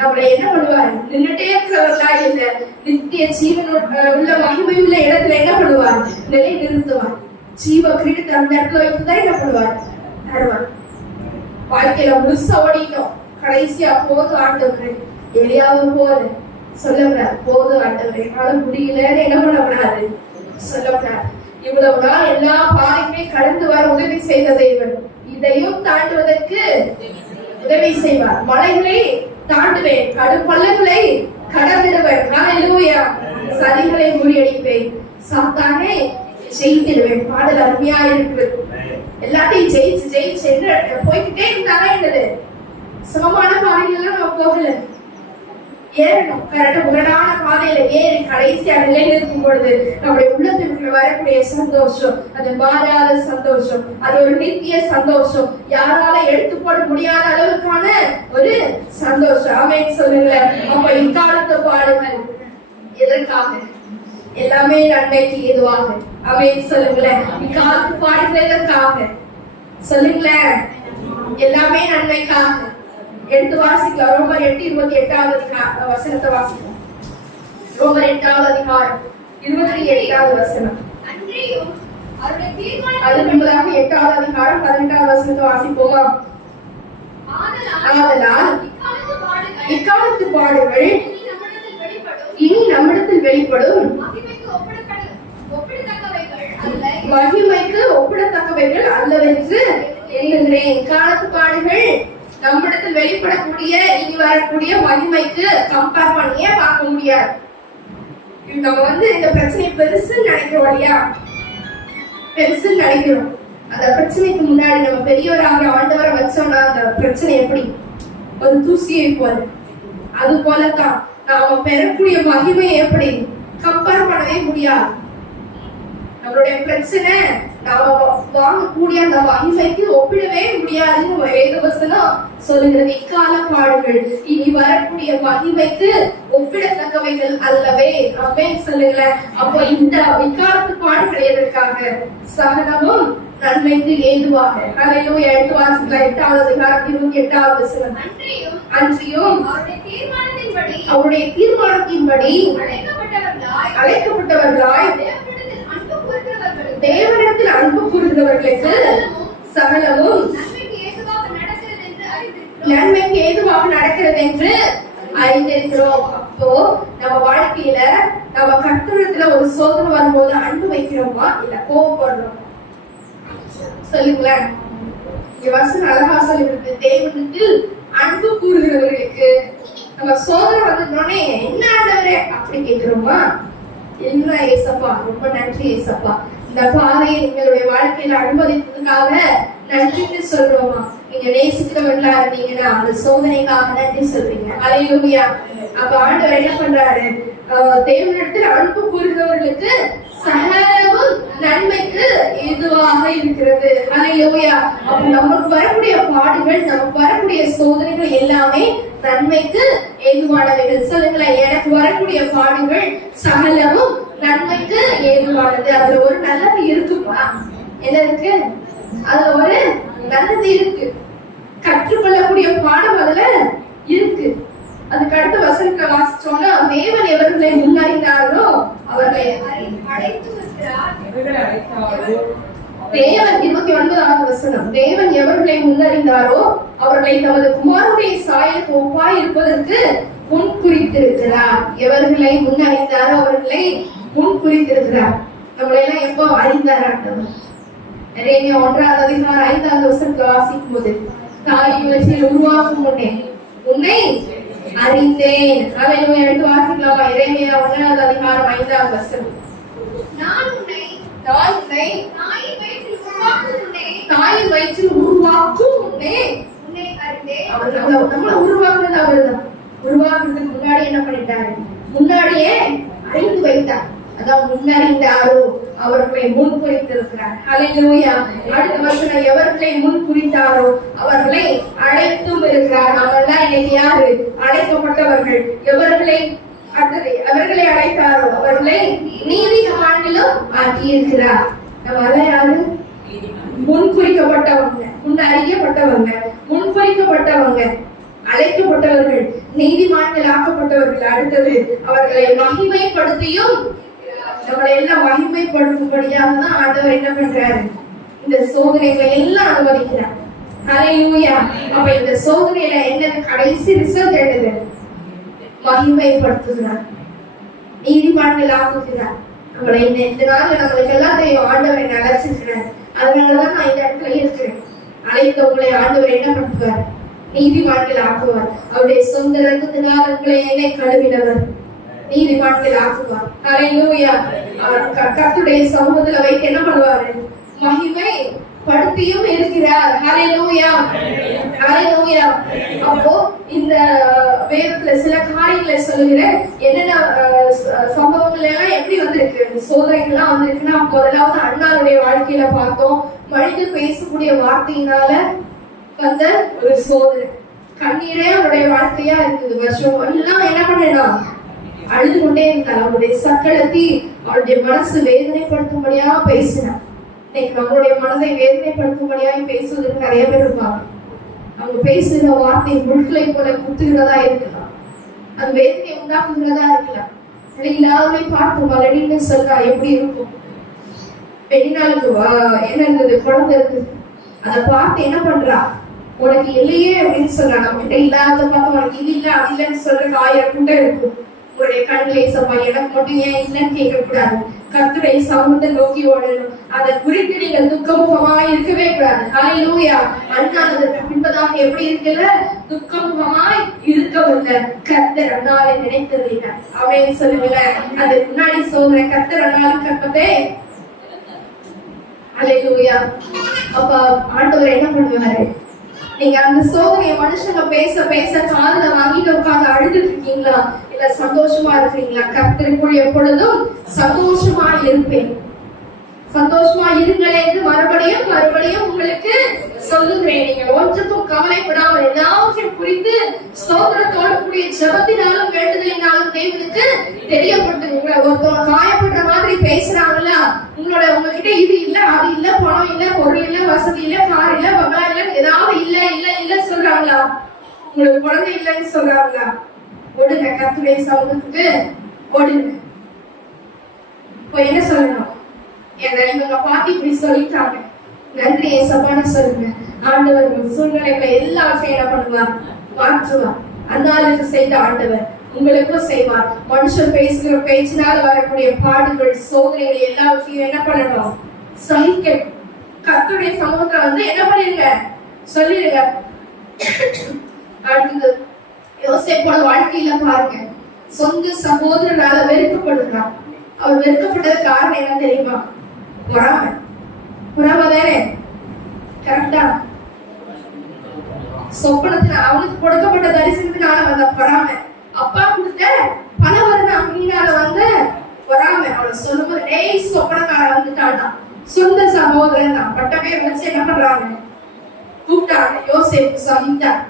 நம்மளை என்ன பண்ணுவார்? நின்றுட்டே இருக்கிறவர்களா இல்ல, நித்திய ஜீவன் உள்ள மகிமை உள்ள இடத்துல என்ன பண்ணுவார்? நிலை நிறுத்துவார். ஜீவ கிரீடத்தை அந்த இடத்துல வைத்துதான் என்ன பண்ணுவார்? தருவார். வாழ்க்கையில முழுசா ஓடிட்டோம், கடைசியா போது ஆண்டவரே எலியாவும் போல சொல்லக்கூடாது. போது ஆண்டவரே என்னால முடியலன்னு என்ன பண்ணக்கூடாது? சொல்லக்கூடாது. இவ்வளவு நாள் எல்லா பாதையுமே கடந்து வர உதவி செய்த தேவன் இதையும் தாண்டுவதற்கு உதவி செய்வார். மலைகளை தாண்டுவேன், கடும் பள்ளங்களை கடந்திடுவேன். ஹல்லேலூயா. சதிகளை முறியடிப்பேன், சாத்தானை ஜெயித்திடுவேன். பாடல் அருமையா இருக்கு. எல்லாத்தையும் ஜெயிச்சு ஜெயிச்சு போய்கிட்டே இருந்தாங்க. என்னது சமமான பாதையில நம்ம போகல, ஏறணும். கரெக்டா முரணான பாதையில ஏறி கடைசியா நிலைநிறுத்தும் பொழுது நம்முடைய உள்ளத்திற்கு வரக்கூடிய சந்தோஷம், அது மாறாத சந்தோஷம், அது ஒரு நித்திய சந்தோஷம், யாரால எடுத்து போட முடியாத அளவுக்கான ஒரு சந்தோஷம். ஆமென் சொல்லுங்களேன். அப்ப இக்காலத்து பாடுகள் எதற்காக? எல்லாமே நன்மைக்கு ஏதுவாக. ஆமென் சொல்லுங்களேன். இக்காலத்து பாடுகள் எதற்காக சொல்லுங்களேன்? எல்லாமே நன்மைக்காக. எடுத்து வாசிக்கலாம். ரோமர் 8:28 வசனத்தை வாசிக்கலாம். ரோமர் 8 அதிகாரம் 28 வசனம். அதுக்கு முன்பதாக 8 அதிகாரம் 18 வசனத்தை வாசிப்போமா? ஆதலால் இக்காலத்து பாடுகள் இனி நம்மிடத்தில் வெளிப்படும் மகிமைக்கு ஒப்பிடத்தக்கவைகள் அல்லவென்று என்கிறேன். காலத்து பாடுகள் நம்மிடத்தில் வெளிப்படக்கூடிய இனி வரக்கூடிய மகிமைக்கு கம்பேர் பண்ணியே பார்க்க முடியாது. நம்ம இந்த பிரச்சனை பெருசுன்னு நினைக்கிறோம் இல்லையா? பெருசுன்னு நினைக்கிறோம். அந்த பிரச்சனைக்கு முன்னாடி நம்ம பெரியவராக ஆண்டவரை வச்சோம்னா அந்த பிரச்சனை எப்படி ஒரு தூசியை போல, அது போலதான் நாம பெறக்கூடிய மகிமை எப்படி கம்பேர் பண்ணவே முடியாது. நம்மளுடைய பிரச்சனை நாம வாங்கக்கூடிய அந்த மகிமைக்கு ஒப்பிடவே முடியாதுன்னு வேதவசனம் சொல்லுகிறது. இக்கால பாடுகள் இனி வரக்கூடிய மகிமைக்கு ஒப்பிடத்தக்கவைகள் அல்லவே அப்படின்னு சொல்லுங்களேன். அப்போ இந்த இக்காலத்து பாடுகள் எதற்காக? சகலமும் நன்மைக்கு ஏதுவாக. ஹல்லேலூயா. 8வது அதிகாரம் 28வது வசனம். அன்றியும் அவருடைய தீர்மானத்தின்படி அழைக்கப்பட்டவர்களாய் தேவனிடத்தில் அன்பு கூறுகிறவர்களுக்கு சகலமும் நன்மைக்கு ஏதுவாக நடக்கிறது என்று அறிந்திருக்கிறோம். அப்போ நம்ம வாழ்க்கையில நம்ம கர்த்தரிடத்துல ஒரு சோதனை வரும்போது அன்பு வைக்கிறோமா இல்ல கோபப்படுறோம்? சொல்லுங்களேன். வசனம் அழகா சொல்லிருக்கு. தேவனிடத்தில் அன்பு கூறுகிறவர்களுக்கு நம்ம சோதனை வந்தோடனே என்ன ஆண்டவரே அப்படி கேட்கிறோமா? இல்ல ஏசப்பா, ரொம்ப நன்றி ஏசப்பா, இந்த பாதையை எங்களுடைய வாழ்க்கையில அனுமதித்ததுக்காக நன்றி சொல்றோமா? நீங்க நேசிக்கிறவர்களா இருந்தீங்கன்னா அந்த சோதனைக்காக நன்றி சொல்றீங்க. ஹல்லேலூயா. அப்ப ஆண்டவர் என்ன பண்றாரு? தேவனிடத்தில் அன்பு கூறுகிறவர்களுக்கு சகலமும் நன்மைக்கு ஏதுவாக இருக்கிறது. ஹல்லேலூயா. அப்ப நமக்கு வரக்கூடிய பாடுகள், நமக்கு வரக்கூடிய சோதனைகள் எல்லாமே நன்மைக்கு ஏதுவானவைகள். சொல்லுங்களேன். எனக்கு வரக்கூடிய பாடுகள் சகலமும் நன்மைக்கு ஏதுவானது. அதுல ஒரு நல்லது இருக்குப்பா. என்ன இருக்கு? அதுல ஒரு நல்லது இருக்கு. கற்றுக்கொள்ளக்கூடிய பாடம் அதுல இருக்கு. அதுக்கு அடுத்த வசனத்தை வாசிச்சோம்னா, தேவன் எவர்களை முன்னறிந்தாரோ அவர்களை அழைத்து வருகிறார். தேவன் 29வது வசனம். தேவன் எவர்களை முன்னறிந்தாரோ அவர்களை தமது குமாரனுடைய சாயலுக்கு ஒப்பாய் இருப்பதற்கு முன் குறித்திருக்கிறார். எவர்களை முன்னறிந்தாரோ அவர்களை முன் குறித்திருக்கிறார். நம்மளை எல்லாம் எப்போ அறிந்தாராட்டோம்? எரேமியா 1வது அதிகாரம் 5வது வசனத்தை வாசிக்கும் போது, தாயின் வயிற்றில் உருவாக்கும் முன்னே உன்னை அறிந்தேன். ஹல்லேலூயா. எடுத்து வாசிக்கலாமா? எரேமியா 1வது அதிகாரம் 5வது வசனம். நான் உன்னை தாயின் வயிற்றில் உருவாக்கும் முன்னே உன்னை அறிந்தேன். நம்மள உருவாக்குறது அவர்தான். உருவாக்குறதுக்கு முன்னாடி என்ன பண்ணிட்டாரு? முன்னாடியே அறிந்து வைத்தார். அதான் முன்னறிந்தாரோ அவர்களை முன் குறித்திருக்கிறார். ஹல்லேலூயா. அடுத்த வசனம். எவர்களை முன் குறித்தாரோ அவர்களை அழைத்தும் இருக்கிறார். அவர்தான் இன்னைக்கு யாரு? அழைக்கப்பட்டவர்கள். அவர்களை அழைத்தாரோ அவர்களை நீதிமான்களும் ஆக்கியிருக்கிறார். நம்ம யாரு? முன்குறிக்கப்பட்டவங்க, முன்னறியப்பட்டவங்க, முன்குறிக்கப்பட்டவங்க, அழைக்கப்பட்டவர்கள், நீதிமான்கள் ஆக்கப்பட்டவர்கள். அடுத்தது அவர்களை மகிமைப்படுத்தியும் நம்மளை எல்லாம் மகிமைப்படுத்தும்படியாக தான் ஆண்டவர் என்ன பண்றாரு? இந்த சோதனைகளை எல்லாம் அனுமதிக்கிறார். ஹல்லேலூயா. அப்ப இந்த சோதனையில என்ன கடைசி ரிசல்ட் எழுது? மகிமைப்படுத்துகிறார், நீதிமான்கள் ஆக்குகிறார். நம்மளை இந்த நாள் நம்மளுக்கு எல்லாத்தையும் ஆண்டவரை அழைச்சிருக்கிறார். அதனாலதான் நான் இந்த இடத்துல இருக்கிறேன். அழைத்தவங்களை ஆண்டவர் என்ன பண்ணுவார்? நீதிமான்கள் ஆக்குவார். அவருடைய சொந்த ரத்தத்தினால் உங்களை என்னை கழுவினவர் நீதிமான்கள் ஆக்குவார். ஹல்லேலூயா. கர்த்தருடைய சமூகத்துல வைத்து என்ன பண்ணுவாரு? மகிமை படுத்தியும் இருக்கிறார். ஹல்லேலூயா. ஹல்லேலூயா. அப்போ இந்த வேதத்துல சில காரியங்களை சொல்லுகிறேன். என்னென்ன சம்பவங்கள் எல்லாம் எப்படி வந்திருக்கு, சோதனைகள்லாம் வந்திருக்குன்னா, முதலாவது அண்ணாருடைய வாழ்க்கையில பார்த்தோம். மனிதன் பேசக்கூடிய வார்த்தையினால வந்த ஒரு சோதனை. கண்ணீரே அவருடைய வாழ்க்கையா இருக்குது. வருஷம் எல்லாம் என்ன பண்ணலாம்? அழுது கொண்டே இருந்தார். அவருடைய சக்களத்தை அவருடைய மனசு வேதனைப்படுத்தும்படியா பேசினார். இன்னைக்கு நம்மளுடைய மனதை வேதனைப்படுத்தும்படியா பேசுவதற்கு நிறைய பேர் இருப்பாங்க. அவங்க பேசுகிற வார்த்தை முட்களை போல குத்துகிறதா இருக்கலாம், அது வேதனை உண்டாக்குகிறதா இருக்கலாம். இல்லாதவனை பார்த்து மலடின்னு சொல்றா எப்படி இருக்கும்? பெண்ணாளுக்கு என்ன இருந்தது? குழந்தை இருக்குது. அதை பார்த்து என்ன பண்றா? உனக்கு இல்லையே அப்படின்னு சொல்றா. நம்ம கிட்ட இல்லாத பார்த்து உனக்கு இது இல்லை அது இல்லைன்னு சொல்ற 1000 கூட்டம் இருக்கும். உங்களுடைய கண்களை சப்பா எனக்கு மட்டும் ஏன் இல்லைன்னு கேட்க கூடாது. கர்த்தரை சமூகத்தை நோக்கி ஓடணும். அதை குறித்து நீங்கள் துக்கமுகமாய் இருக்கவே கூடாது. ஹல்லேலூயா. அண்ணாததற்கு பின்பதாக எப்படி இருக்கல? துக்கமுகமாய் இருக்கவில்லை. கர்த்தர் அண்ணாவை நினைத்ததில்லை. அவன் சொல்லுங்கள. அது முன்னாடி சோதனை. கர்த்தர் அண்ணாவின் கற்பத்தை. ஹல்லேலூயா. அப்ப ஆண்டவர் என்ன பண்ணுவாரு? நீங்க அந்த சோதனையை மனுஷங்க பேச பேச காதுல வாங்கிட்டு உட்கார்ந்து அழுதுட்டு இருக்கீங்களா? இல்ல சந்தோஷமா இருக்கிறீங்களா? கர்த்தருக்குள் எப்பொழுதும் சந்தோஷமா இருப்பேன். சந்தோஷமா இருங்கள் என்று மறுபடியும் மறுபடியும் உங்களுக்கு சொல்லுகிறேன். நீங்கள் ஒன்றுக்கும் கவலைப்படாமல் எல்லாவற்றையும் குறித்து ஸ்தோத்திரத்தோடு கூடிய ஜெபத்தினாலும் வேண்டுதலினாலும் தேவனுக்கு தெரியப்படுத்துங்க. ஒருத்தவங்க காயப்படுற மாதிரி பேசுறாங்களா, உங்ககிட்ட இது இல்ல, அது இல்ல, பணம் இல்ல, பொருள் இல்ல, வசதி இல்ல, கார் இல்ல, பங்களா இல்ல, ஏதாவது இல்ல இல்ல இல்ல சொல்றாங்களா? உங்களுக்கு குழந்தை இல்லைன்னு சொல்றாங்களா? ஓடுங்க, கர்த்தருடைய சமூகத்துக்கு ஓடுங்க. இப்போ என்ன சொல்லணும்? இவங்க பாட்டி இப்படி சொல்லிட்டாங்க, நன்றி ஏசப்பான்னு சொல்லுங்க. ஆண்டவர் சூழ்நிலைகளை எல்லாத்தையும் என்ன பண்ணுவார்? மாற்றுவார். அந்நாளுக்கு செய்த ஆண்டவர் உங்களுக்கும் செய்வார். மனுஷன் பேசுகிற பேச்சினால் வரக்கூடிய பாடுகள், சோதனைகள் எல்லாவற்றையும் என்ன பண்ணணும்? சகிக்க. கர்த்தருடைய சமூகத்துல என்ன பண்ணிருங்க? சொல்லிடுங்க. அடுத்தது யோசேப்போட வாழ்க்கையில பாருங்க, சொந்த சகோதரனால வெறுக்கப்படுகிறார். அவர் வெறுக்கப்பட்டது காரணம் என்ன தெரியுமா? பொறாமை. பொறாமை தானே? கரெக்டா? சொப்பனத்துல அவனுக்கு கொடுக்கப்பட்ட தரிசனத்தினால வந்த பொறாமை, அப்பா கொடுத்த பலவர்ண அங்கீனால வந்த பொறாமை. அவளை சொல்லும்போது டேய் சொப்பனக்கார வந்துட்டான், சொந்த சகோதரன் தான், பட்ட பேர் வச்சு என்ன பண்றாங்க? கூப்பிட்டாங்க. யோசேப்பு சகித்தார்.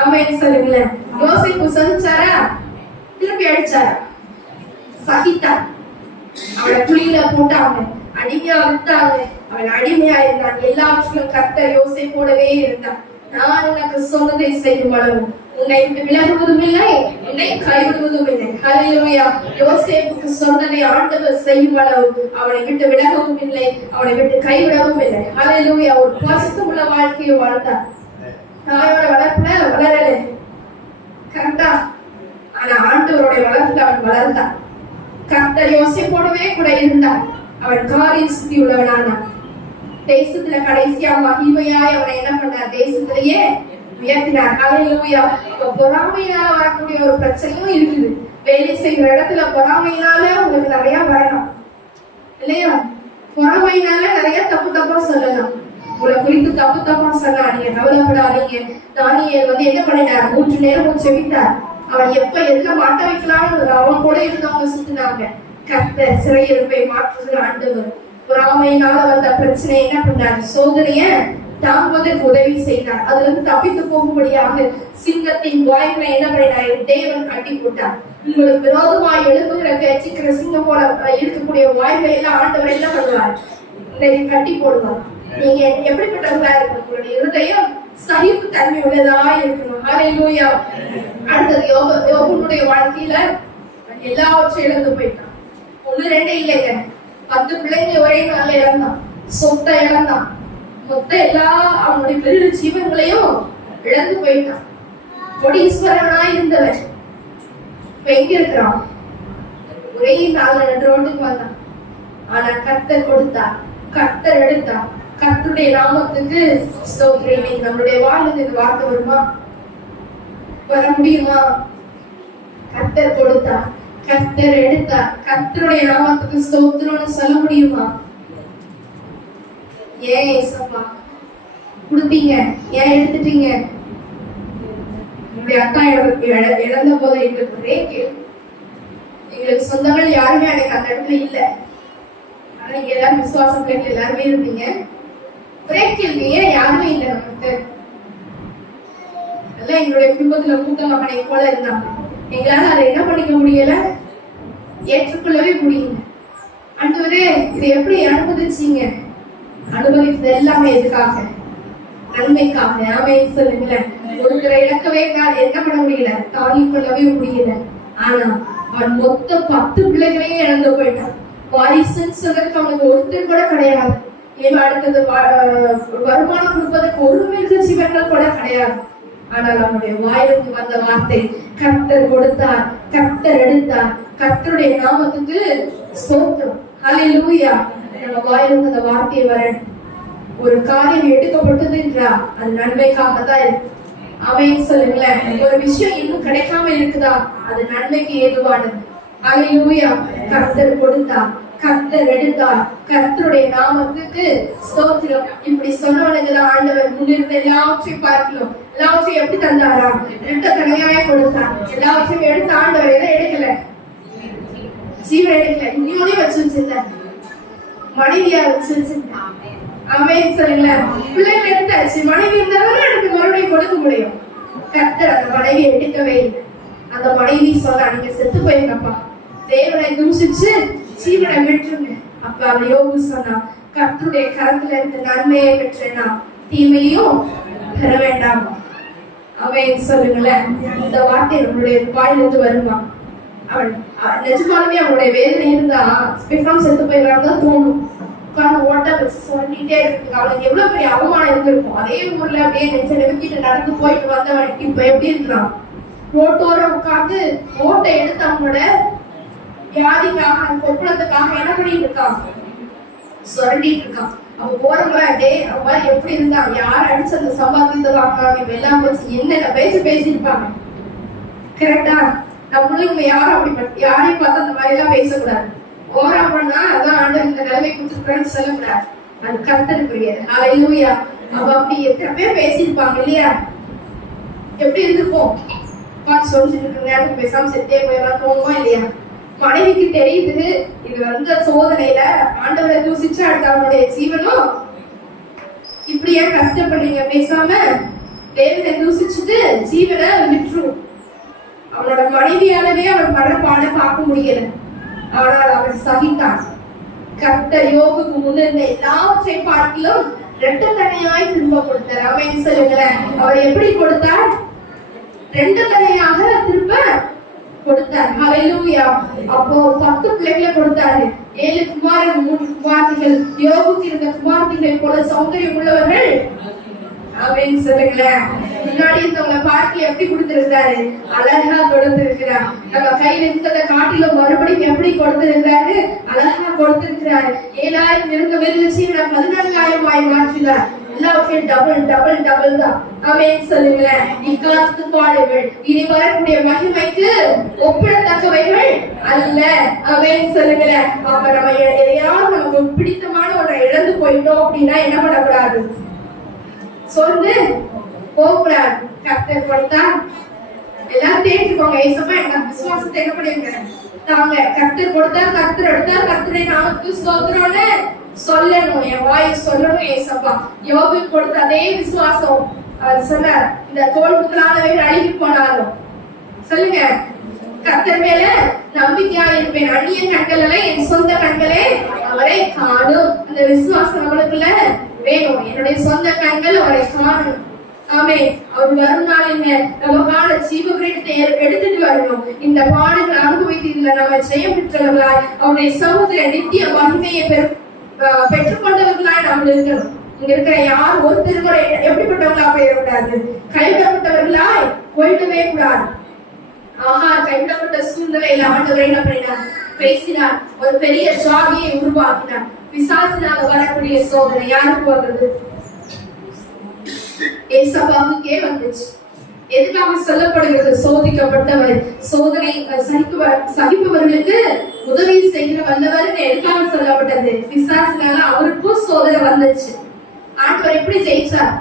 அவன் சொல்லுங்களேன், யோசேப்பு சகிச்சாரா? திருப்பி அடிச்சாரா? சகித்தார். அவளை குழியில போட்டாங்க, அடிமையா விட்டாங்க, அவன் அடிமையா இருந்தான். எல்லாவற்றிலும் கர்த்தர் யோசேப்போடவே இருந்தான். நான் உனக்கு சொன்னதை செய்யும் அளவு உன்னை விட்டு விலகுவதும் இல்லை, உன்னை கைவிடுவதும் இல்லை. ஹல்லேலூயா. யோசேப்புக்கு சொன்னதை ஆண்டவர் செய்யும் அளவு அவனை விட்டு விலகவும் இல்லை, அவனை விட்டு கைவிடவும் இல்லை. ஹல்லேலூயா. ஒரு பரிசுத்தமுள்ள வாழ்க்கையை வாழ்ந்தார். தாயோட வளர்ப்புல வளரல, கரெக்டா? ஆனா ஆண்டவருடைய வளர்ப்புல அவன் வளர்ந்தான். கர்த்தர் யோசேப்போடவே கூட இருந்தார். அவன் காரிய சுத்தி உள்ளவனானான். தேசத்துல கடைசியா மகிமையாய் அவனை என்ன பண்ணார்? தேசத்திலேயே உயர்த்தினார். ஹல்லேலூயா. பொறாமையினால வரக்கூடிய ஒரு பிரச்சனையும் இருக்குது. வேலை செய்கிற இடத்துல பொறாமையினால உங்களுக்கு நிறைய வரணும் இல்லையா? பொறாமையினால நிறைய தப்பு தப்பா சொல்லலாம். உங்களை குறித்து தப்பு தப்பா சொன்னா நீங்க கவலைப்படாதீங்க. தானியேல் என்ன பண்ணினார்? 3 நேரம் செவித்தார். அவன் எப்ப எதுல மாட்ட வைக்கலாம்னு அவன் கூட இருந்தவங்க சுத்தினாங்க. கர்த்தர் சிறையிருப்பை மாற்றுகிற ஆண்டவர். பொறாமையினால வந்த பிரச்சனை என்ன பண்ணார்? சோதனைய தாங்குவதற்கு உதவி செய்தார். அதுல இருந்து தப்பித்து போகும்படியாக சிங்கத்தின் வாய்களை என்ன பண்ணினார்? தேவன் கட்டி போட்டார். உங்களுக்கு விரோதமாய் எழுப்புகிற கட்சிக்கிற சிங்கம் போல இருக்கக்கூடிய வாய்களை எல்லாம் ஆண்டவர் என்ன பண்ணுவார்? கட்டி போடுவார். நீங்க எப்படிப்பட்டவர்களா இருக்கணும்? உங்களுடைய இருதயம் சகிப்பு தன்மை உள்ளதா இருக்கணும். ஹல்லேலூயா. அடுத்தது யோபுனுடைய வாழ்க்கையில எல்லாவற்றையும் இழந்து போயிட்டான். 1 2 இல்லைங்க, 10 பிள்ளைங்க ஒரே நாள்ல இழந்தான். சொத்தை இழந்தான். மொத்த எல்லா அவனுடைய பெரிய ஜீவன்களையும் இழந்து போயிட்டான். கொடீஸ்வரனா இருந்தவன் இப்ப எங்க இருக்கிறான்? ஒரே நாள்ல 2 ரோட்டுக்கு வந்தான். ஆனா கர்த்தர் கொடுத்தார், கர்த்தர் எடுத்தார். கர்த்தருடைய நாமத்துக்கு ஸ்தோத்திரம். நம்மளுடைய வாழ்வுக்கு இது வார்த்தை வருமா? வர முடியுமா? கர்த்தர் கொடுத்தார், கர்த்தர் எடுத்தார். கர்த்தருடைய நாமத்துக்கு ஸ்தோத்திரம்னு சொல்ல முடியுமா? ஏன் ஏசப்பா கொடுத்தீங்க? ஏன் எடுத்துட்டீங்க? என்னுடைய அக்கா இழந்த போது எங்களுக்கு ஒரே கேள்வி. எங்களுக்கு சொந்தங்கள் யாருமே அன்னைக்கு அந்த இடத்துல இல்லை. ஆனா இங்க எல்லாரும் விசுவாச பிள்ளைகள் எல்லாருமே இருந்தீங்க. ஒரே கேள்வி, ஏன் யாருமே இல்லை நமக்கு? எல்லாம் எங்களுடைய குடும்பத்துல மூத்த மகனை போல இருந்தாங்க. எங்களால அதை என்ன பண்ணிக்க முடியல, ஏற்றுக்கொள்ளவே முடியல. ஆண்டவரே இதை எப்படி அனுமதிச்சீங்க? அனுமதித்தது எல்லாமே எதுக்காக? நன்மைக்காக. ஆமென் சொல்லுங்களேன். ஒருத்தரை இழக்கவே என்ன பண்ண முடியல, தாங்கிக் கொள்ளவே முடியல. ஆனா அவன் மொத்தம் 10 பிள்ளைகளையும் இழந்து போயிட்டான். வாரிசுன்னு சொல்றதுக்கு அவனுக்கு ஒருத்தர் கூட கிடையாது. இவன் அடுத்தது வருமானம் கொடுப்பதற்கு ஒரு மிருக ஜீவன்கள் கூட கிடையாது. ஆனால் அவனுடைய வாயிலிருந்து வந்த வார்த்தை, கர்த்தர் கொடுத்தார், கர்த்தர் எடுத்தார். கர்த்தருடைய நாமத்துக்கு ஸ்தோத்திரம். ஹல்லேலூயா. நம்ம வாயிலிருந்து அந்த வார்த்தையை வரணும். ஒரு காரியம் எடுக்கப்பட்டது என்றா அது நன்மைக்காக தான் இருக்கு. ஆமென் சொல்லுங்களேன். ஒரு விஷயம் இன்னும் கிடைக்காம இருக்குதா, அது நன்மைக்கு ஏதுவானது. ஹல்லேலூயா. கர்த்தர் கொடுத்தார், கர்த்தர் எடுத்தார். கர்த்தருடைய நாமத்துக்கு ஸ்தோத்திரம். இப்படி சொன்னவனுக்குதான் ஆண்டவர் முன்னிருந்த எல்லாவற்றையும் பார்க்கலாம். எல்லாவற்றையும் எப்படி தந்தாரா? ரெட்ட தனியாய் கொடுத்தார். எல்லாவற்றையும் எடுத்த ஆண்டவர் எதை எடுக்கல? ஜீவன் எடுக்கல. இன்னொன்னே வச்சு வச்சிருந்தார். மனைவியா வச்சு வச்சிருந்தார். ஆமென் சொல்லுங்க. பிள்ளைகள் எடுத்தாச்சு. மனைவி இருந்தவரை எனக்கு மறுபடியும் கொடுக்க முடியும். கர்த்தர் அந்த மனைவியை எடுக்கவே இல்லை. அந்த மனைவி சொல்ல, நீங்க செத்து போயிருங்கப்பா, தேவனை தூஷிச்சு ஜீவனை விட்டுருங்க. அப்ப அவர் யோபு சொன்னா, கர்த்தருடைய கரத்துல இருந்து நன்மையை பெற்றேனா தீமையும் பெற வேண்டாம். அவன் சொல்லுங்களேன். இந்த வார்த்தை நம்மளுடைய வாயிலிருந்து வருமா? அவள் நிஜமாலுமே அவனுடைய வேதனை இருந்தா செத்து போயிடலாம் தோணும். சொல்லிட்டே இருக்கு. அவளுக்கு எவ்வளவு பெரிய அவமானம் இருந்திருக்கும். அதே ஊர்ல அப்படியே நெஞ்ச நிறுத்திட்டு நடந்து போயிட்டு வந்தவன் இப்ப எப்படி இருக்கிறான்? ரோட்டோரம் உட்கார்ந்து ஓட்டை எடுத்து அவனோட வியாதிக்காக கொப்பளத்துக்காக என்ன பண்ணிட்டு இருக்கான்? சுரண்டிட்டு இருக்கான். அவன் போறவங்க டே அவன் எப்படி இருந்தான்? யார் அடிச்சு அந்த சம்பாதித்த வாங்க எல்லாம் வச்சு என்னென்ன பேசியிருப்பாங்க. கரெக்டா? நம்மளும் யாரும் அப்படி யாரையும் பார்த்து அந்த மாதிரி எல்லாம் பேசக்கூடாது. ஓரா பண்ணா அதான் ஆண்டவர் இந்த நிலைமை கொடுத்துருக்கான்னு சொல்லக்கூடாது. அது கர்த்தருக்குரியது. ஹல்லேலூயா. அவ அப்படி எத்தனை பேர் பேசியிருப்பாங்க இல்லையா? எப்படி இருந்திருப்போம்? பார்த்து சொல்லிட்டு இருக்கிற நேரத்துக்கு பேசாம செத்தே போயெல்லாம் தோணுமா இல்லையா? மனைவிக்கு தெரியுது இது வந்த சோதனையில ஆண்டவரை தூசிச்சு அடுத்த அவனுடைய ஜீவனும் இப்படியே கஷ்டப்படுறீங்க, பேசாம தேவனை தூசிச்சுட்டு ஜீவனை விட்டுரும். அவனோட மனைவியாலவே அவன் படுற பாட பார்க்க முடியல. ஆனால் அவன் சகித்தான். கர்த்தர் யோபுக்கு முன்னிருந்த எல்லாவற்றையும் பார்க்கிலும் ரெட்ட தனியாய் திரும்ப கொடுத்தார். அவன் சொல்லுங்களேன். அவர் எப்படி கொடுத்தார்? ரெண்டு தனியாக திரும்ப கொடுத்தார். ஹல்லேலூயா. அப்போ 10 பிள்ளைகளை கொடுத்தாரு. 7 குமாரன் 3 குமார்த்திகள். யோபுக்கு இருந்த குமார்த்திகளை போல சௌந்தரியம் உள்ளவர்கள். அவன் சொல்லுங்களேன். முன்னாடி இருந்தவங்களை பார்த்து எப்படி கொடுத்திருக்கிறாரு? அழகா கொடுத்திருக்கிறார். நம்ம கையில இருந்ததை காட்டிலும் மறுபடியும் எப்படி கொடுத்திருக்கிறாரு? அழகா கொடுத்திருக்கிறாரு. 7000 இருந்த வெறுச்சி 14,000 மாற்றினார். எல்லாவற்றையும் டபுள் தான். அவன் சொல்லுங்களேன். இக்காலத்து பாடுகள் இனி வரக்கூடிய மகிமைக்கு ஒப்பிடத்தக்கவைகள் அல்ல. அவன் சொல்லுங்களேன். அப்ப நம்ம எதையாவது நமக்கு பிடித்தமான ஒன்றை இழந்து போயிட்டோம் அப்படின்னா என்ன பண்ணக்கூடாது? சொல்லு போகக்கூடாது. கர்த்தர் கொடுத்தா எல்லாரும் தேடிக்கோங்க. ஏசப்பா எங்க விசுவாசத்தை என்ன பண்ணுங்க தாங்க. கர்த்தர் கொடுத்தா, கர்த்தர் எடுத்தா, கர்த்தரை நாமத்துக்கு ஸ்தோத்திரம்னு சொல்லணும். என் வாயை சொல்லணும். ஏசப்பா யோபு கொடுத்த அதே விசுவாசம் சொன்னார். இந்த தோல்விகளானவைகள் அழுகி போனாலும் சொல்லுங்க, கர்த்தர் மேல நம்பிக்கையா இருப்பேன். அந்நிய கண்கள் அல்ல, என் சொந்த கண்களே அவரை காணும். அந்த விசுவாசம் அவளுக்குள்ள வேணும். என்னுடைய சொந்த கண்கள் அவரை காணும். ஆமே. அவர் வரும் நாள் என்ன? நமக்கான ஜீவகிரீடத்தை எடுத்துட்டு வரணும். இந்த பாடுகள் அனுபவித்ததில் நம்ம ஜெயம் பெற்றவர்களாய் அவருடைய சமூகத்துல நித்திய மகிமையை பெற்றுக்கொண்டவர்களாய் நாம் இருக்கணும். இங்க இருக்கிற யார் ஒருத்தர் கூட எப்படிப்பட்டவங்களா போயிடக்கூடாது? கைவிடப்பட்டவர்களாய் போயிடவே கூடாது. ஆஹா, கைவிடப்பட்ட சூழ்நிலையில ஆண்டவர் என்ன பண்ணினார்? பேசினார். ஒரு பெரிய ஜாதியை உருவாக்கினார். பிசாசினால வரக்கூடிய சோதனை யாருக்கு வந்தது? ஏசாபாவுக்கே வந்துச்சு. எதுக்காக சொல்லப்படுகிறது? சோதிக்கப்பட்டவர், சோதனை சகிப்பவர்களுக்கு உதவி செய்கிற வல்லவர் எதுக்காக சொல்லப்பட்டது? பிசாசினால அவருக்கும் சோதனை வந்துச்சு. ஆண்டவர் எப்படி ஜெயிச்சார்?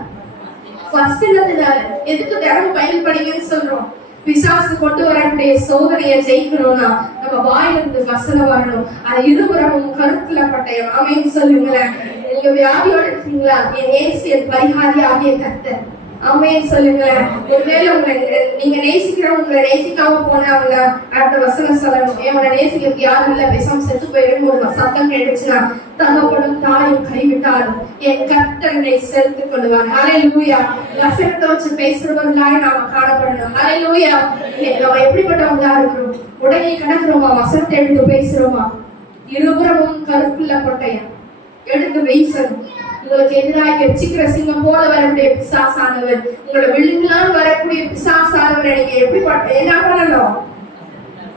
வசனத்தினால. எதுக்கு திறமை பயன்படுங்கன்னு சொல்றோம்? பிசாசு கொண்டு வரக்கூடிய சோதனையை ஜெயிக்கணும்னா நம்ம வாயிலிருந்து வசனம் வரணும். அது இருபுறமும் கருத்துல பட்டயம். ஆமென் சொல்லுங்களேன். நீங்க வியாதியோட இருக்கீங்களா? என் ஏசியல் பரிகாரி ஆகிய கர்த்தர். ஆமென் சொல்லுங்களேன். ஒருவேளை நீங்க நேசிக்கிறவங்களை நேசிக்காம போனவங்க அடுத்த வசனம் சொல்லணும். என்னோட நேசிக்கிறதுக்கு யாரும் இல்ல, விஷம் செத்து போயிடும் ஒரு சத்தம் கேட்டுச்சுன்னா தகப்பனும் தாயும் கைவிட்டாலும் என் கர்த்தரை சேர்த்துக் கொள்வார். ஹல்லேலூயா. வசனத்தை வச்சு பேசுறவங்களாய் நாம காணப்படணும். ஹல்லேலூயா. நம்ம எப்படிப்பட்டவங்களா இருக்கிறோம்? உடனே கடக்கிறோமா? வசனத்தை எடுத்து பேசுறோமா? இருபுறமும் கருப்புள்ள கொட்டையா எடுத்து வீசணும். உங்களுக்கு எதிராக கெச்சிக்கிற சிங்கம் போல வரக்கூடிய பிசாசானவர், உங்களை விழுங்களால் வரக்கூடிய பிசாசானவரை நீங்க எப்படி என்ன பண்ணணும்?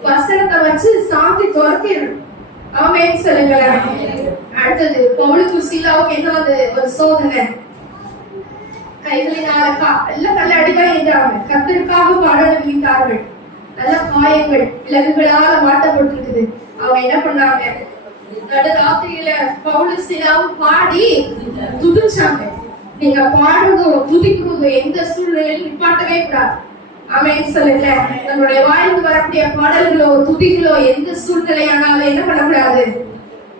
வசனத்தை வச்சு சாத்தி துரத்திடணும். ஆமென் சொல்லுங்களேன். அடுத்தது பவுலுக்கு சீலாவுக்கு என்ன ஒரு சோதனை? கைகளினால எல்லாம் நல்ல அடிக்கிறாங்க. கர்த்தருக்காக பாடல் வீட்டார்கள். நல்ல காயங்கள் இலகுகளால மாட்டப்பட்டிருக்குது. அவங்க என்ன பண்ணாங்க? நடுராத்திரியில பவுலும் சீலாவும் பாடி துதிச்சாங்க. நீங்க பாடுறதும் துதிக்கிறதும் எந்த சூழ்நிலையிலும் நிப்பாட்டவே கூடாது. ஆமென் சொல்லுங்க. நம்மளுடைய வாழ்ந்து வரக்கூடிய பாடல்களோ துதிகளோ எந்த சூழ்நிலையானாலும் என்ன பண்ணக்கூடாது,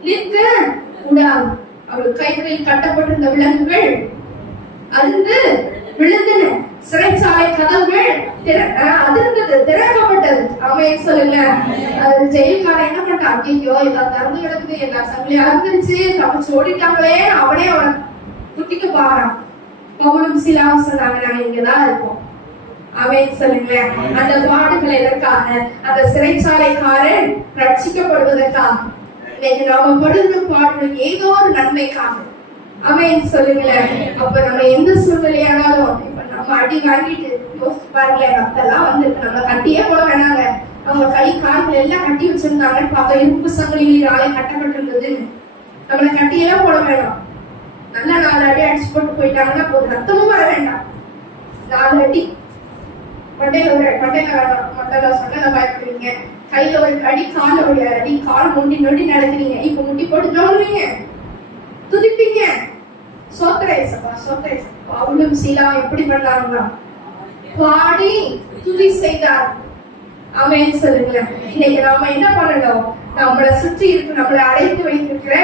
நிற்க கூடாது. அவள் கைகளில் கட்டப்பட்டிருந்த விலங்குகள் அதிர்ந்து விழுந்தன. சிறைச்சாலை கதவுகள் அதிர்ந்தது, திறக்கப்பட்டது. ஆமென் சொல்லுங்க. ஜெயில்காரன் என்ன பண்ணா, ஐயோ எல்லாம் திறந்து கிடக்குது, எல்லா சங்கிலியா இருந்துச்சு, தப்பிச்சு ஓடிட்டாங்களே, அவனே அவன் குட்டிக்கு பாக்குறான். பவுலும் சீலாவும் சொன்னாங்க, நாங்க இங்கதான் இருக்கோம். ஆமென் சொல்லுங்க. அந்த பாடுகள் எதற்காக? அந்த சிறைச்சாலைக்காரன் ரட்சிக்கப்படுவதற்காக. இன்னைக்கு நாம படுகிற பாடுகள் ஏதோ ஒரு நன்மைக்காக. ஆமென் சொல்லுங்களேன். அப்ப நம்ம எந்த சூழ்நிலையானாலும், இப்ப நம்ம அடி வாங்கிட்டு யோசிச்சு பாருங்களேன், ரத்தெல்லாம் வந்து நம்ம கட்டியே போட வேணாங்க, அவங்க கை கால்கள் எல்லாம் கட்டி வச்சிருந்தாங்கன்னு பார்த்தோம். இரும்பு சங்கிலியில் ஆளை கட்டப்பட்டிருந்தது. நம்மளை கட்டியெல்லாம் போட வேண்டாம். நல்லா 4 அடி அடிச்சு போட்டு போயிட்டாங்கன்னா போதும், ரத்தமும் வர வேண்டாம். 4 அடி மண்டையில வேணாம். மண்டல சொன்ன பயப்படுவீங்க. கையில ஒரு அடி, கால ஒரு அடி, கால் முண்டி நொடி நடக்கிறீங்க. இப்ப முட்டி போட்டு தோணுவீங்க, துதிப்பீங்க, சோத்திரேசப்பா சோத்திரேசப்பா. பவுலும் சீலாவும் எப்படி பண்ணாங்கன்னா பாடி துதி செய்தார். ஆமென் சொல்லுங்களேன். இன்னைக்கு நாம என்ன பண்ணணும், நம்மளை சுற்றி இருக்கு, நம்மளை அடைத்து வைத்திருக்கிற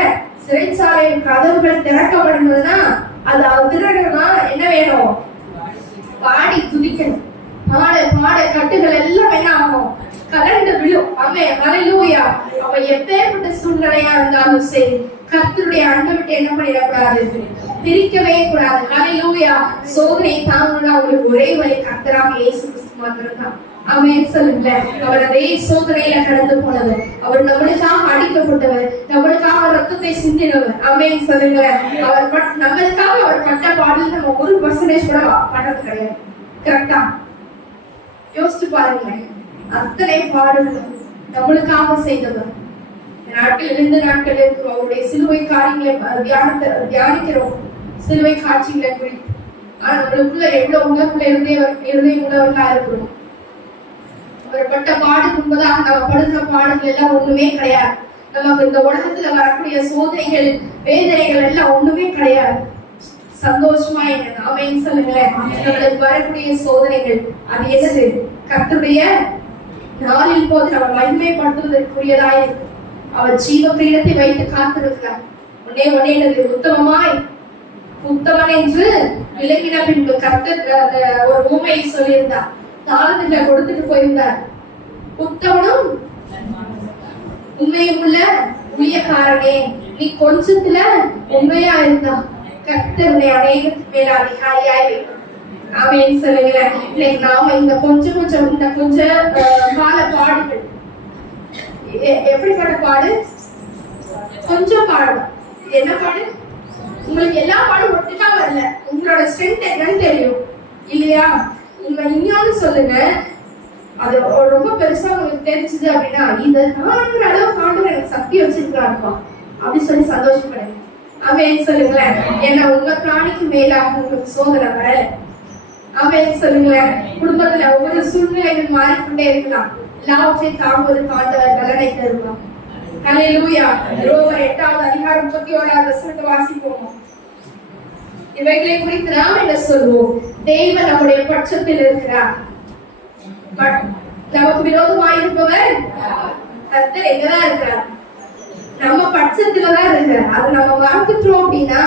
சிறைச்சாலையின் கதவுகள் திறக்கப்படணும்னா அது அதிரணும்னா என்ன வேணும், பாடி துதிக்கணும். பாட பாட கட்டுகள் எல்லாம் என்ன ஆகும், கலந்து விழும். ஆமென் ஹல்லேலூயா. அவ எப்பேற்பட்ட சூழ்நிலையா இருந்தாலும் சரி, கர்த்தருடைய அன்பை விட்டு என்ன பண்ணிடக்கூடாது, பிரிக்கவே கூடாது. ஹல்லேலூயா. சோதனை தாங்கணும்னா உங்களுக்கு ஒரே வழி, கர்த்தராக இயேசு கிறிஸ்து மாத்திரம்தான். ஆமென் சொல்லுங்க. அவர் அதே சோதனையில கடந்து போனவர், அவர் நம்மளுக்காக அடிக்கப்பட்டவர், நம்மளுக்காக ரத்தத்தை சிந்தினவர். ஆமென் சொல்லுங்க. அவர் நம்மளுக்காக அவர் பட்ட பாடல் நம்ம 1% கூட பண்றது கிடையாது. கரெக்டா யோசிச்சு பாருங்க. அத்தனை பாடல்கள் நம்மளுக்காக செய்தவர். நாட்கள் 2 நாட்கள் இருக்கிறோம், அவருடைய சிலுவை காரியங்களை தியானிக்கிறோம், சிலுவை காட்சிகளை குறித்து. ஆனா நம்மளுக்குள்ள எவ்வளவு உணர்வுல இருதயம் உணர்வுகளா இருக்கிறோம். அவர் பட்ட பாடுக்கு முன்பதாக நம்ம படுத்த பாடுகள் எல்லாம் ஒண்ணுமே கிடையாது. நமக்கு இந்த உலகத்துல வரக்கூடிய சோதனைகள் வேதனைகள் எல்லாம் ஒண்ணுமே கிடையாது. சந்தோஷமா என்ன ஆமென் சொல்லுங்களேன். நம்மளுக்கு வரக்கூடிய சோதனைகள் அது என்னது, கர்த்தருடைய நாளில் போது நம்ம மகிமைப்படுத்துவதற்குரியதா இருக்கு. அவர் ஜீவ பீடத்தை வைத்து காத்திருக்கிறார். ஒன்னே உத்தமமாய் உத்தமன் என்று விளங்கின பின்பு கர்த்தர் ஒரு ஊமையை சொல்லியிருந்தார். தாளத்துல கொடுத்துட்டு போயிருந்தார். உத்தமனும் உண்மையும் உள்ள ஊழியக்காரனே, நீ கொஞ்சத்துல உண்மையா இருந்தா கர்த்தருடைய அநேகத்துக்கு மேல அதிகாரியாய் வைக்கும். ஆமென் சொல்லுங்களேன். இன்னைக்கு நாம இந்த கொஞ்சம் கால பாடுகள் எப்படிப்பட்ட பாடு, கொஞ்சம் பாடு. என்ன பாடு, உங்களுக்கு எல்லா பாடும் ஒட்டுக்கா வரல, உங்களோட ஸ்ட்ரென்த் என்னன்னு தெரியும் இல்லையா? நீங்க இன்னொன்னு சொல்லுங்க, அது ரொம்ப பெருசா உங்களுக்கு தெரிஞ்சது அப்படின்னா, இதை தாண்டுற அளவுக்கு ஆண்டவர் எனக்கு சக்தி வச்சிருக்காருப்பா அப்படி சொல்லி சந்தோஷப்படுங்க. ஆமென் சொல்லுங்களேன். ஏன்னா உங்க பிராணிக்கு மேலாக உங்களுக்கு சோதனை வரல. ஆமென் சொல்லுங்களேன். குடும்பத்துல ஒவ்வொரு சூழ்நிலைகள் மாறிக்கொண்டே இருக்கலாம், எல்லாவற்றையும் தாங்குவதற்கு ஆண்டவர் பலனை தருவார். ஹல்லேலூயா. ரோமர் 8வது அதிகாரம் 37வது வசனத்தை வாசிப்போம். இவைகளை குறித்து நாம் என்ன சொல்வோம், தேவன் நம்முடைய பட்சத்தில் இருக்கிறார், நமக்கு விரோதமாய் இருப்பவர் கர்த்தர் எங்கதான் இருக்கிறார், நம்ம பட்சத்துலதான் இருக்கிறார். அது நம்ம மறந்துட்டோம் அப்படின்னா,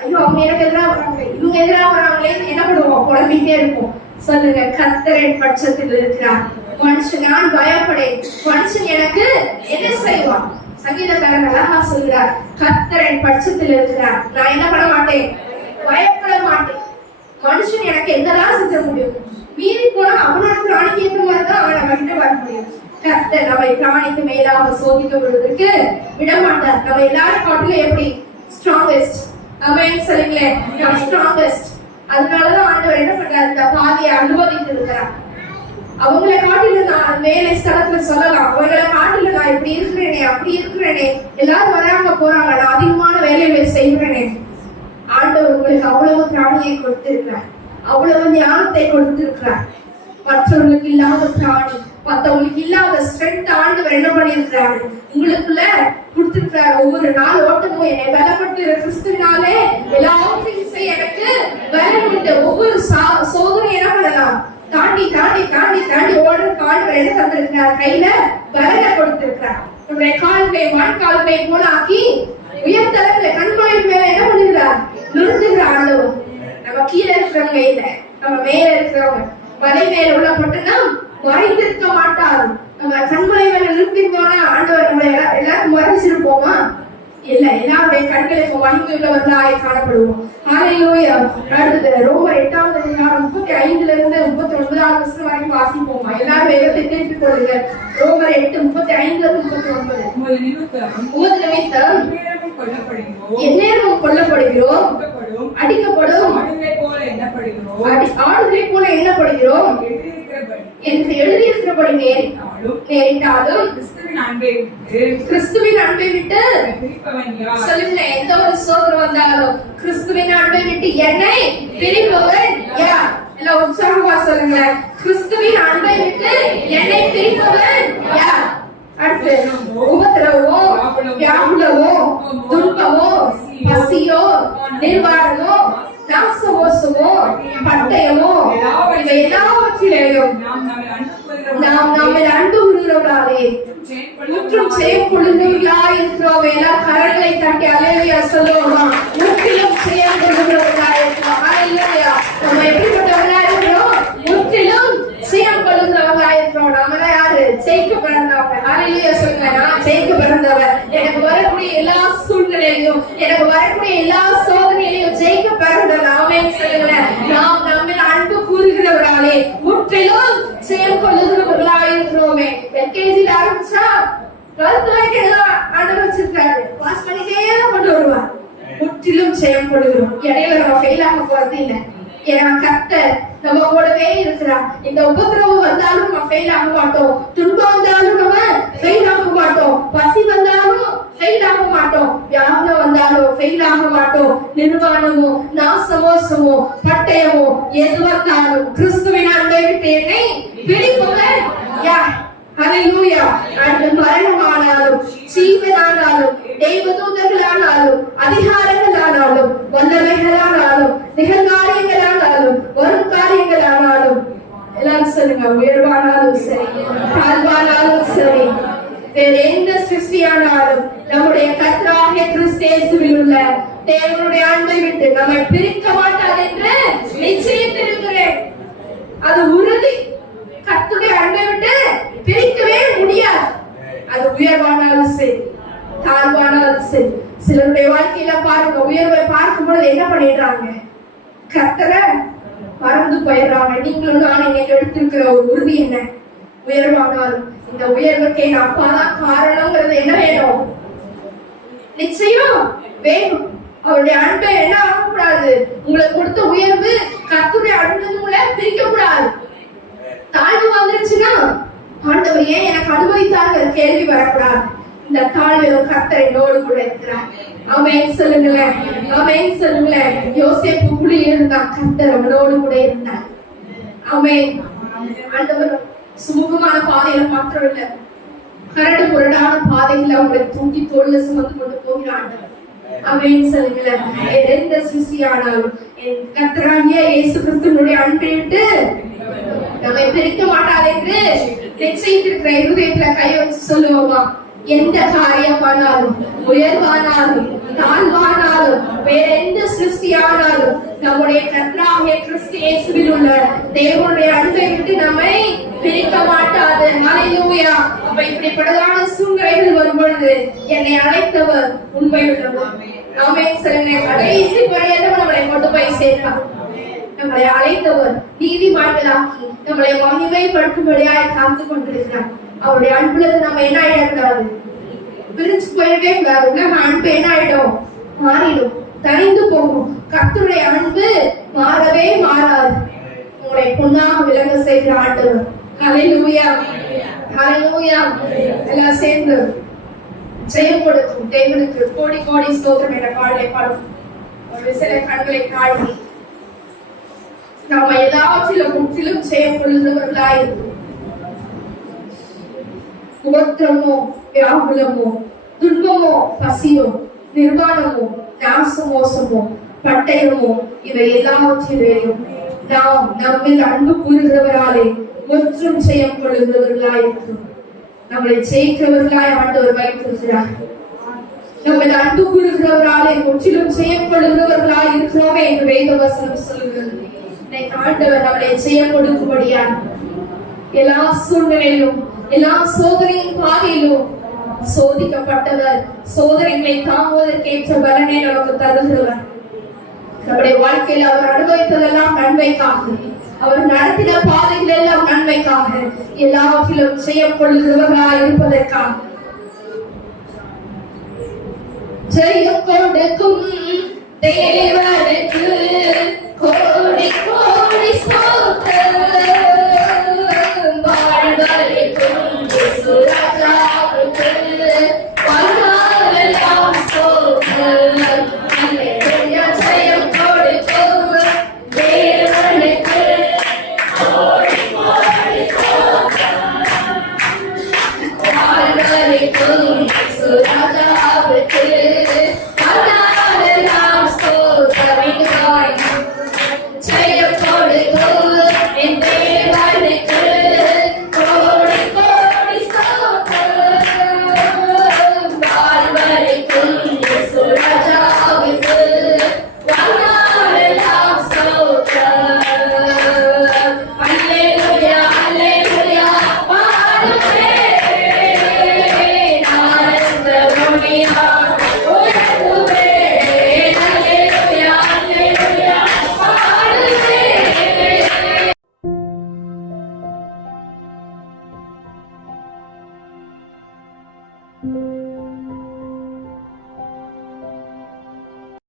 ஐயோ அவங்க எனக்கு எதிராக வராங்க, இவங்க எதிராக வராங்களே என்ன பண்ணுவோம், குழம்பிட்டே இருப்போம். சொல்லுங்க, கர்த்தரின் பட்சத்தில் இருக்கிறார். மனுஷன் நான் பயப்படேன், மனுஷன் எனக்கு என்ன செய்வான். சங்கீதக்காரன் அழகா சொல்கிறார், கர்த்தரின் பட்சத்தில் இருக்கிறார், நான் என்ன பண்ண மாட்டேன், பயப்பட மாட்டேன். மனுஷன் எனக்கு எந்தெல்லாம் செஞ்ச முடியும், மீறி போனா அவனோட பிராணிக்கு ஏற்ற மாதிரிதான் அவன் நம்ம கிட்ட வர முடியும். கர்த்தர் நம்மை பிராணிக்கு மேலாக சோதிக்கப்படுவதற்கு விடமாட்டார். நம்ம எல்லாரும் காட்டிலும் எப்படி ஸ்ட்ராங்கஸ்ட். ஆமென் சொல்லுங்களேன், ஸ்ட்ராங்கஸ்ட். அதனாலதான் ஆண்டவர் என்ன பண்றாரு, இந்த பாதையை அனுமதித்து இருக்கிறார். அவங்களை காட்டில நான் வேலை ஸ்தலத்துல சொல்லலாம், அவங்களை காட்டில நான் இப்படி இருக்கிறேனே அப்படி இருக்கிறேனே, எல்லாரும் வராங்க போறாங்க, நான் அதிகமான வேலைகளை செய்கிறேனே. ஆண்டவர் உங்களுக்கு அவ்வளவு பிராணியை கொடுத்திருக்கிறார், அவ்வளவு ஞானத்தை கொடுத்திருக்கிறார். மற்றவர்களுக்கு இல்லாத பிராணி, மற்றவங்களுக்கு இல்லாத ஸ்ட்ரென்த் ஆண்டவர் என்ன பண்ணியிருக்கிறாரு, உங்களுக்குள்ள கொடுத்திருக்கிறார். ஒவ்வொரு நாள் ஓட்டமும் என்னை பலப்படுத்துகிற கிறிஸ்துவினாலே எல்லாவற்றையும் செய்ய எனக்கு பலன் உண்டு. ஒவ்வொரு சோதனை என்ன பண்ணலாம், தாண்டி தாண்டி தாண்டி தாண்டி ஓடுற கால்கள் என்ன தந்திருக்கிறார், கையில பலனை கொடுத்திருக்கிறார். நம்முடைய கால்களை வாழ்கால்களை போலாக்கி உயர்த்தளவுல கண்மாயின் மேல என்ன பண்ணுகிறார், நிறுத்துகிற ஆண்டவர். நம்ம கீழே இருக்கிறவங்க இல்ல, நம்ம மேல இருக்கிறவங்க. மலை மேல உள்ள பட்டுனா மறைந்திருக்க மாட்டார். நம்ம கண்மலை மேல நிறுத்தினோட ஆண்டவர் நம்ம எல்லாரும் மறைச்சிருப்போமா? இல்ல, எல்லாருடைய கண்களுக்கு மகிமை உள்ளவர்களாய் காணப்படுவோம். ஹல்லேலூயா. அடுத்தது ரோமர் 8ஆம் அதிகாரம் 35 இருந்து 39 வரைக்கும் வாசிப்போமா? எல்லாரும் வேதத்தை திருப்பிக் கொள்ளுங்க. ரோமர் 8:35 39. உமது நிமித்தம் எந்நேரமும் கொல்லப்படுகிறோம், அடிக்கப்படும், ஆடுகளை போல எண்ணப்படுகிறோம் என்று எழுதியிருக்கிறபடி நேரிட்டாலும் கிறிஸ்துவின் அன்பை விட்டு சொல்லுங்க. எந்த ஒரு சோதனை வந்தாலும் கிறிஸ்துவின் அன்பை விட்டு என்னை பிரிப்பவன் யார்? எல்லாம் உற்சாகமா சொல்லுங்க. கிறிஸ்துவின் அன்பை விட்டு என்னை பிரிப்பவன் யார்? அடுத்து உபத்திரவமோ, வியாகுலமோ, துன்பமோ, பசியோ, நிர்வாணமோ, நாசமோசமோ, பட்டயமோ, இவை எல்லாவற்றிலேயும் நாம் நம்மை அன்பு கூறுகிறவர்களாலே முற்றும் செயற்கொள்ளுகிறவர்களாய் இருக்கிறோம். எல்லாம் கரங்களை தட்டி அல்லேலூயா சொல்லுவோமா? முற்றிலும் செயற்கொள்ளுகிறவர்களாய் இருக்கிறோம். அல்லேலூயா. நம்ம எப்படிப்பட்டவர்களாய் இருக்கிறோம்? முற்றிலும் செயற்கொள்ளுகிறவர்களாய் இருக்கிறோம். நம்மள யாரு? ஜெயிக்க பிறந்தவங்க. அல்லேலூயா சொல்லுங்க. நான் ஜெயிக்க பிறந்தவர். எனக்கு வரக்கூடிய எல்லா சூழ்நிலையிலும், எனக்கு வரக்கூடிய எல்லா சோதனையிலையும் ஜெயிக்க பிறந்தவர். ஆமென் சொல்லுங்க. நாம் நம்மை அன்பு கூறுகிறவர்களாலே முற்றிலும் செயற்கொள்ளுகிறவர்களாய் இருக்கிறோமே. எல்கேஜில ஆரம்பிச்சா 12th வரைக்கும் ஆண்டவர் வச்சிருக்காரு. பாஸ் பண்ணிட்டே கொண்டு வருவார். முற்றிலும் செயல்படுகிறோம். இடையில நம்ம ஃபெயில் ஆக போறது இல்லை. ஏன்னா கர்த்தர் நம்ம கூடவே இருக்கிறார். இந்த உபத்திரவம் வந்தாலும் நம்ம ஃபெயில் ஆக மாட்டோம். துன்பம் வந்தாலும் நம்ம ஃபெயில் ஆக மாட்டோம். பசி வந்தாலும் ஃபெயில் ஆக மாட்டோம். வியாகுலம் வந்தாலும் ஃபெயில் ஆக மாட்டோம். நிர்வாணமோ, நாசமோசமோ, பட்டயமோ எது வந்தாலும் கிறிஸ்துவின் அன்பை விட்டு என்னை பிரிப்பவன் யார்? ஹல்லேலூயா. அந்த மரணமானாலும், ஜீவனானாலும், தேவதூதர்களானாலும், அதிகாரங்களானாலும், வல்லமைகளானாலும், நிகழ்காரியங்களானாலும், வரும் காரியங்களானாலும், எல்லாரும் சொல்லுங்க. உயர்வானாலும் சரி, தாழ்வானாலும் சரி, வேற எந்த சிருஷ்டியானாலும் நம்முடைய கர்த்தராகிய கிறிஸ்து இயேசுவில் உள்ள தேவனுடைய அன்பை விட்டு நம்மை பிரிக்க மாட்டார் என்று நிச்சயித்திருக்கிறேன். அது உறுதி. கர்த்தருடைய அன்பை விட்டு பிரிக்கவே முடியாது. அது உயர்வானாலும் சரி, தாழ்வானாலும் சரி. சிலருடைய வாழ்க்கையில பாருங்க, உயர்வை பார்க்கும் பொழுது என்ன பண்ணிடுறாங்க? கர்த்தரை மறந்து போயிடுறாங்க. நீங்களும் நான் இன்னைக்கு எடுத்திருக்கிற ஒரு உறுதி என்ன? உயர்வானாலும் இந்த உயர்வுக்கு என் அப்பாதான் காரணம்ங்கிறது என்ன வேணும்? நிச்சயம் வேணும். அவருடைய அன்பை என்ன ஆகக்கூடாது? உங்களுக்கு கொடுத்த உயர்வு கர்த்தருடைய அன்பு உங்களை பிரிக்க கூடாது. தாழ்வு வந்துருச்சுன்னா ஆண்டவர் ஏன் எனக்கு அனுமதித்தாங்க கேள்வி வரக்கூடாது. இந்த தாழ்விலும் கர்த்தர் என்னோடு கூட இருக்கிறார். ஆமென் சொல்லுங்களேன். ஆமென் சொல்லுங்களேன். யோசேப்பு குழியில் இருந்தான், கர்த்தர் அவனோடு கூட இருந்தார். ஆமென். ஆண்டவர் சுமூகமான பாதையில மாத்திரம் இல்ல, கரடு முரடான பாதையில அவங்களை தூக்கி தோல்ல சுமந்து கொண்டு போகிற ஆண்டவர். ஆமென் சொல்லுங்களேன். எந்த சிருஷ்டியானாலும் என் கர்த்தராகிய இயேசு கிறிஸ்துவினுடைய அன்பை விட்டு நம்மை பிரிக்க மாட்டாது என்று நிச்சயித்திருக்கிற இருதயத்துல கை வச்சு சொல்லுவோமா? எந்த காரியமானாலும், உயர்வானாலும், தாழ்வானாலும், வேற எந்த சிருஷ்டியானாலும் நம்முடைய கர்த்தராகிய கிறிஸ்து இயேசுவில் உள்ள தேவனுடைய அன்பை விட்டு நம்மை பிரிக்க மாட்டாது. ஹல்லேலூயா. அப்ப இப்படிப்பட்டதான சூழ்நிலைகள் வரும் பொழுது என்னை அழைத்தவர் உண்மை உள்ளவர். ஆமென் சொல்லுங்க. கடைசி பரியந்தம் நம்மளை கொண்டு போய் சேர்ப்பார். நம்மளை அழைத்தவர் நீதிமான்களாக்கி நம்மளை மகிமைப்படுத்தும்படியாய் காத்து கொண்டிருக்கிறார். அவருடைய அன்புல நம்ம என்ன ஆயிடக்கூடாது? பிரிஞ்சு போயிடவே கூடாது. நம்ம அன்பு என்ன ஆயிடும்? மாறிடும், தனிந்து போகும். கர்த்தருடைய அன்பு மாறவே மாறாது. உங்களை பொன்னாக விளங்க செய்கிற ஆண்டவர். ஹல்லேலூயா. ஹல்லேலூயா. எல்லாம் சேர்ந்து ஜெயம் கொடுக்கும் தேவனுக்கு கோடி கோடி ஸ்தோத்திரம் என்ற பாடலை பாடும். ஒரு சில கண்களை காட்டி நாம எல்லாவற்றிலும் முற்றிலும் ஜெயம் கொள்ளுகிறவர்களாய் இருக்கும். உபத்திரமோ, வியாகுலமோ, துன்பமோ பசியோ நிர்வாணமோ நாசமோசமோ பட்டயமோ இவை எல்லாவற்றிலேயும் நாம் நம்மில் அன்பு கூறுகிறவராலே ஒன்றும் செய்யப்படுகிறவர்களாயிருக்கிறோம். நம்மளை ஜெயிக்கிறவர்களாய் ஆண்டவர் வைத்திருக்கிறார். நம்மளை அன்பு கூறுகிறவராலே முற்றிலும் செய்யப்படுகிறவர்களாய் இருக்கிறோமே என்று வேத வசனம் சொல்கிறது. இன்னைக்கு ஆண்டவர் நம்மளை செய்யப்படும்படியா எல்லா சூழ்நிலையிலும் எல்லா சோதனையின் பாதையிலும் சோதிக்கப்பட்டவர், சோதனைகளை தாங்குவதற்கேற்ற பலனை நமக்கு தருகிறவர். நம்முடைய வாழ்க்கையில் அவர் அனுபவித்ததெல்லாம் நன்மைக்காக, அவர் நடத்தின பாதைகள் எல்லாம் நன்மைக்காக, எல்லாவற்றிலும் செய்யப்படுகிறவர்களாய் இருப்பதற்காக. ஜெயம் கொடுக்கும் தேவ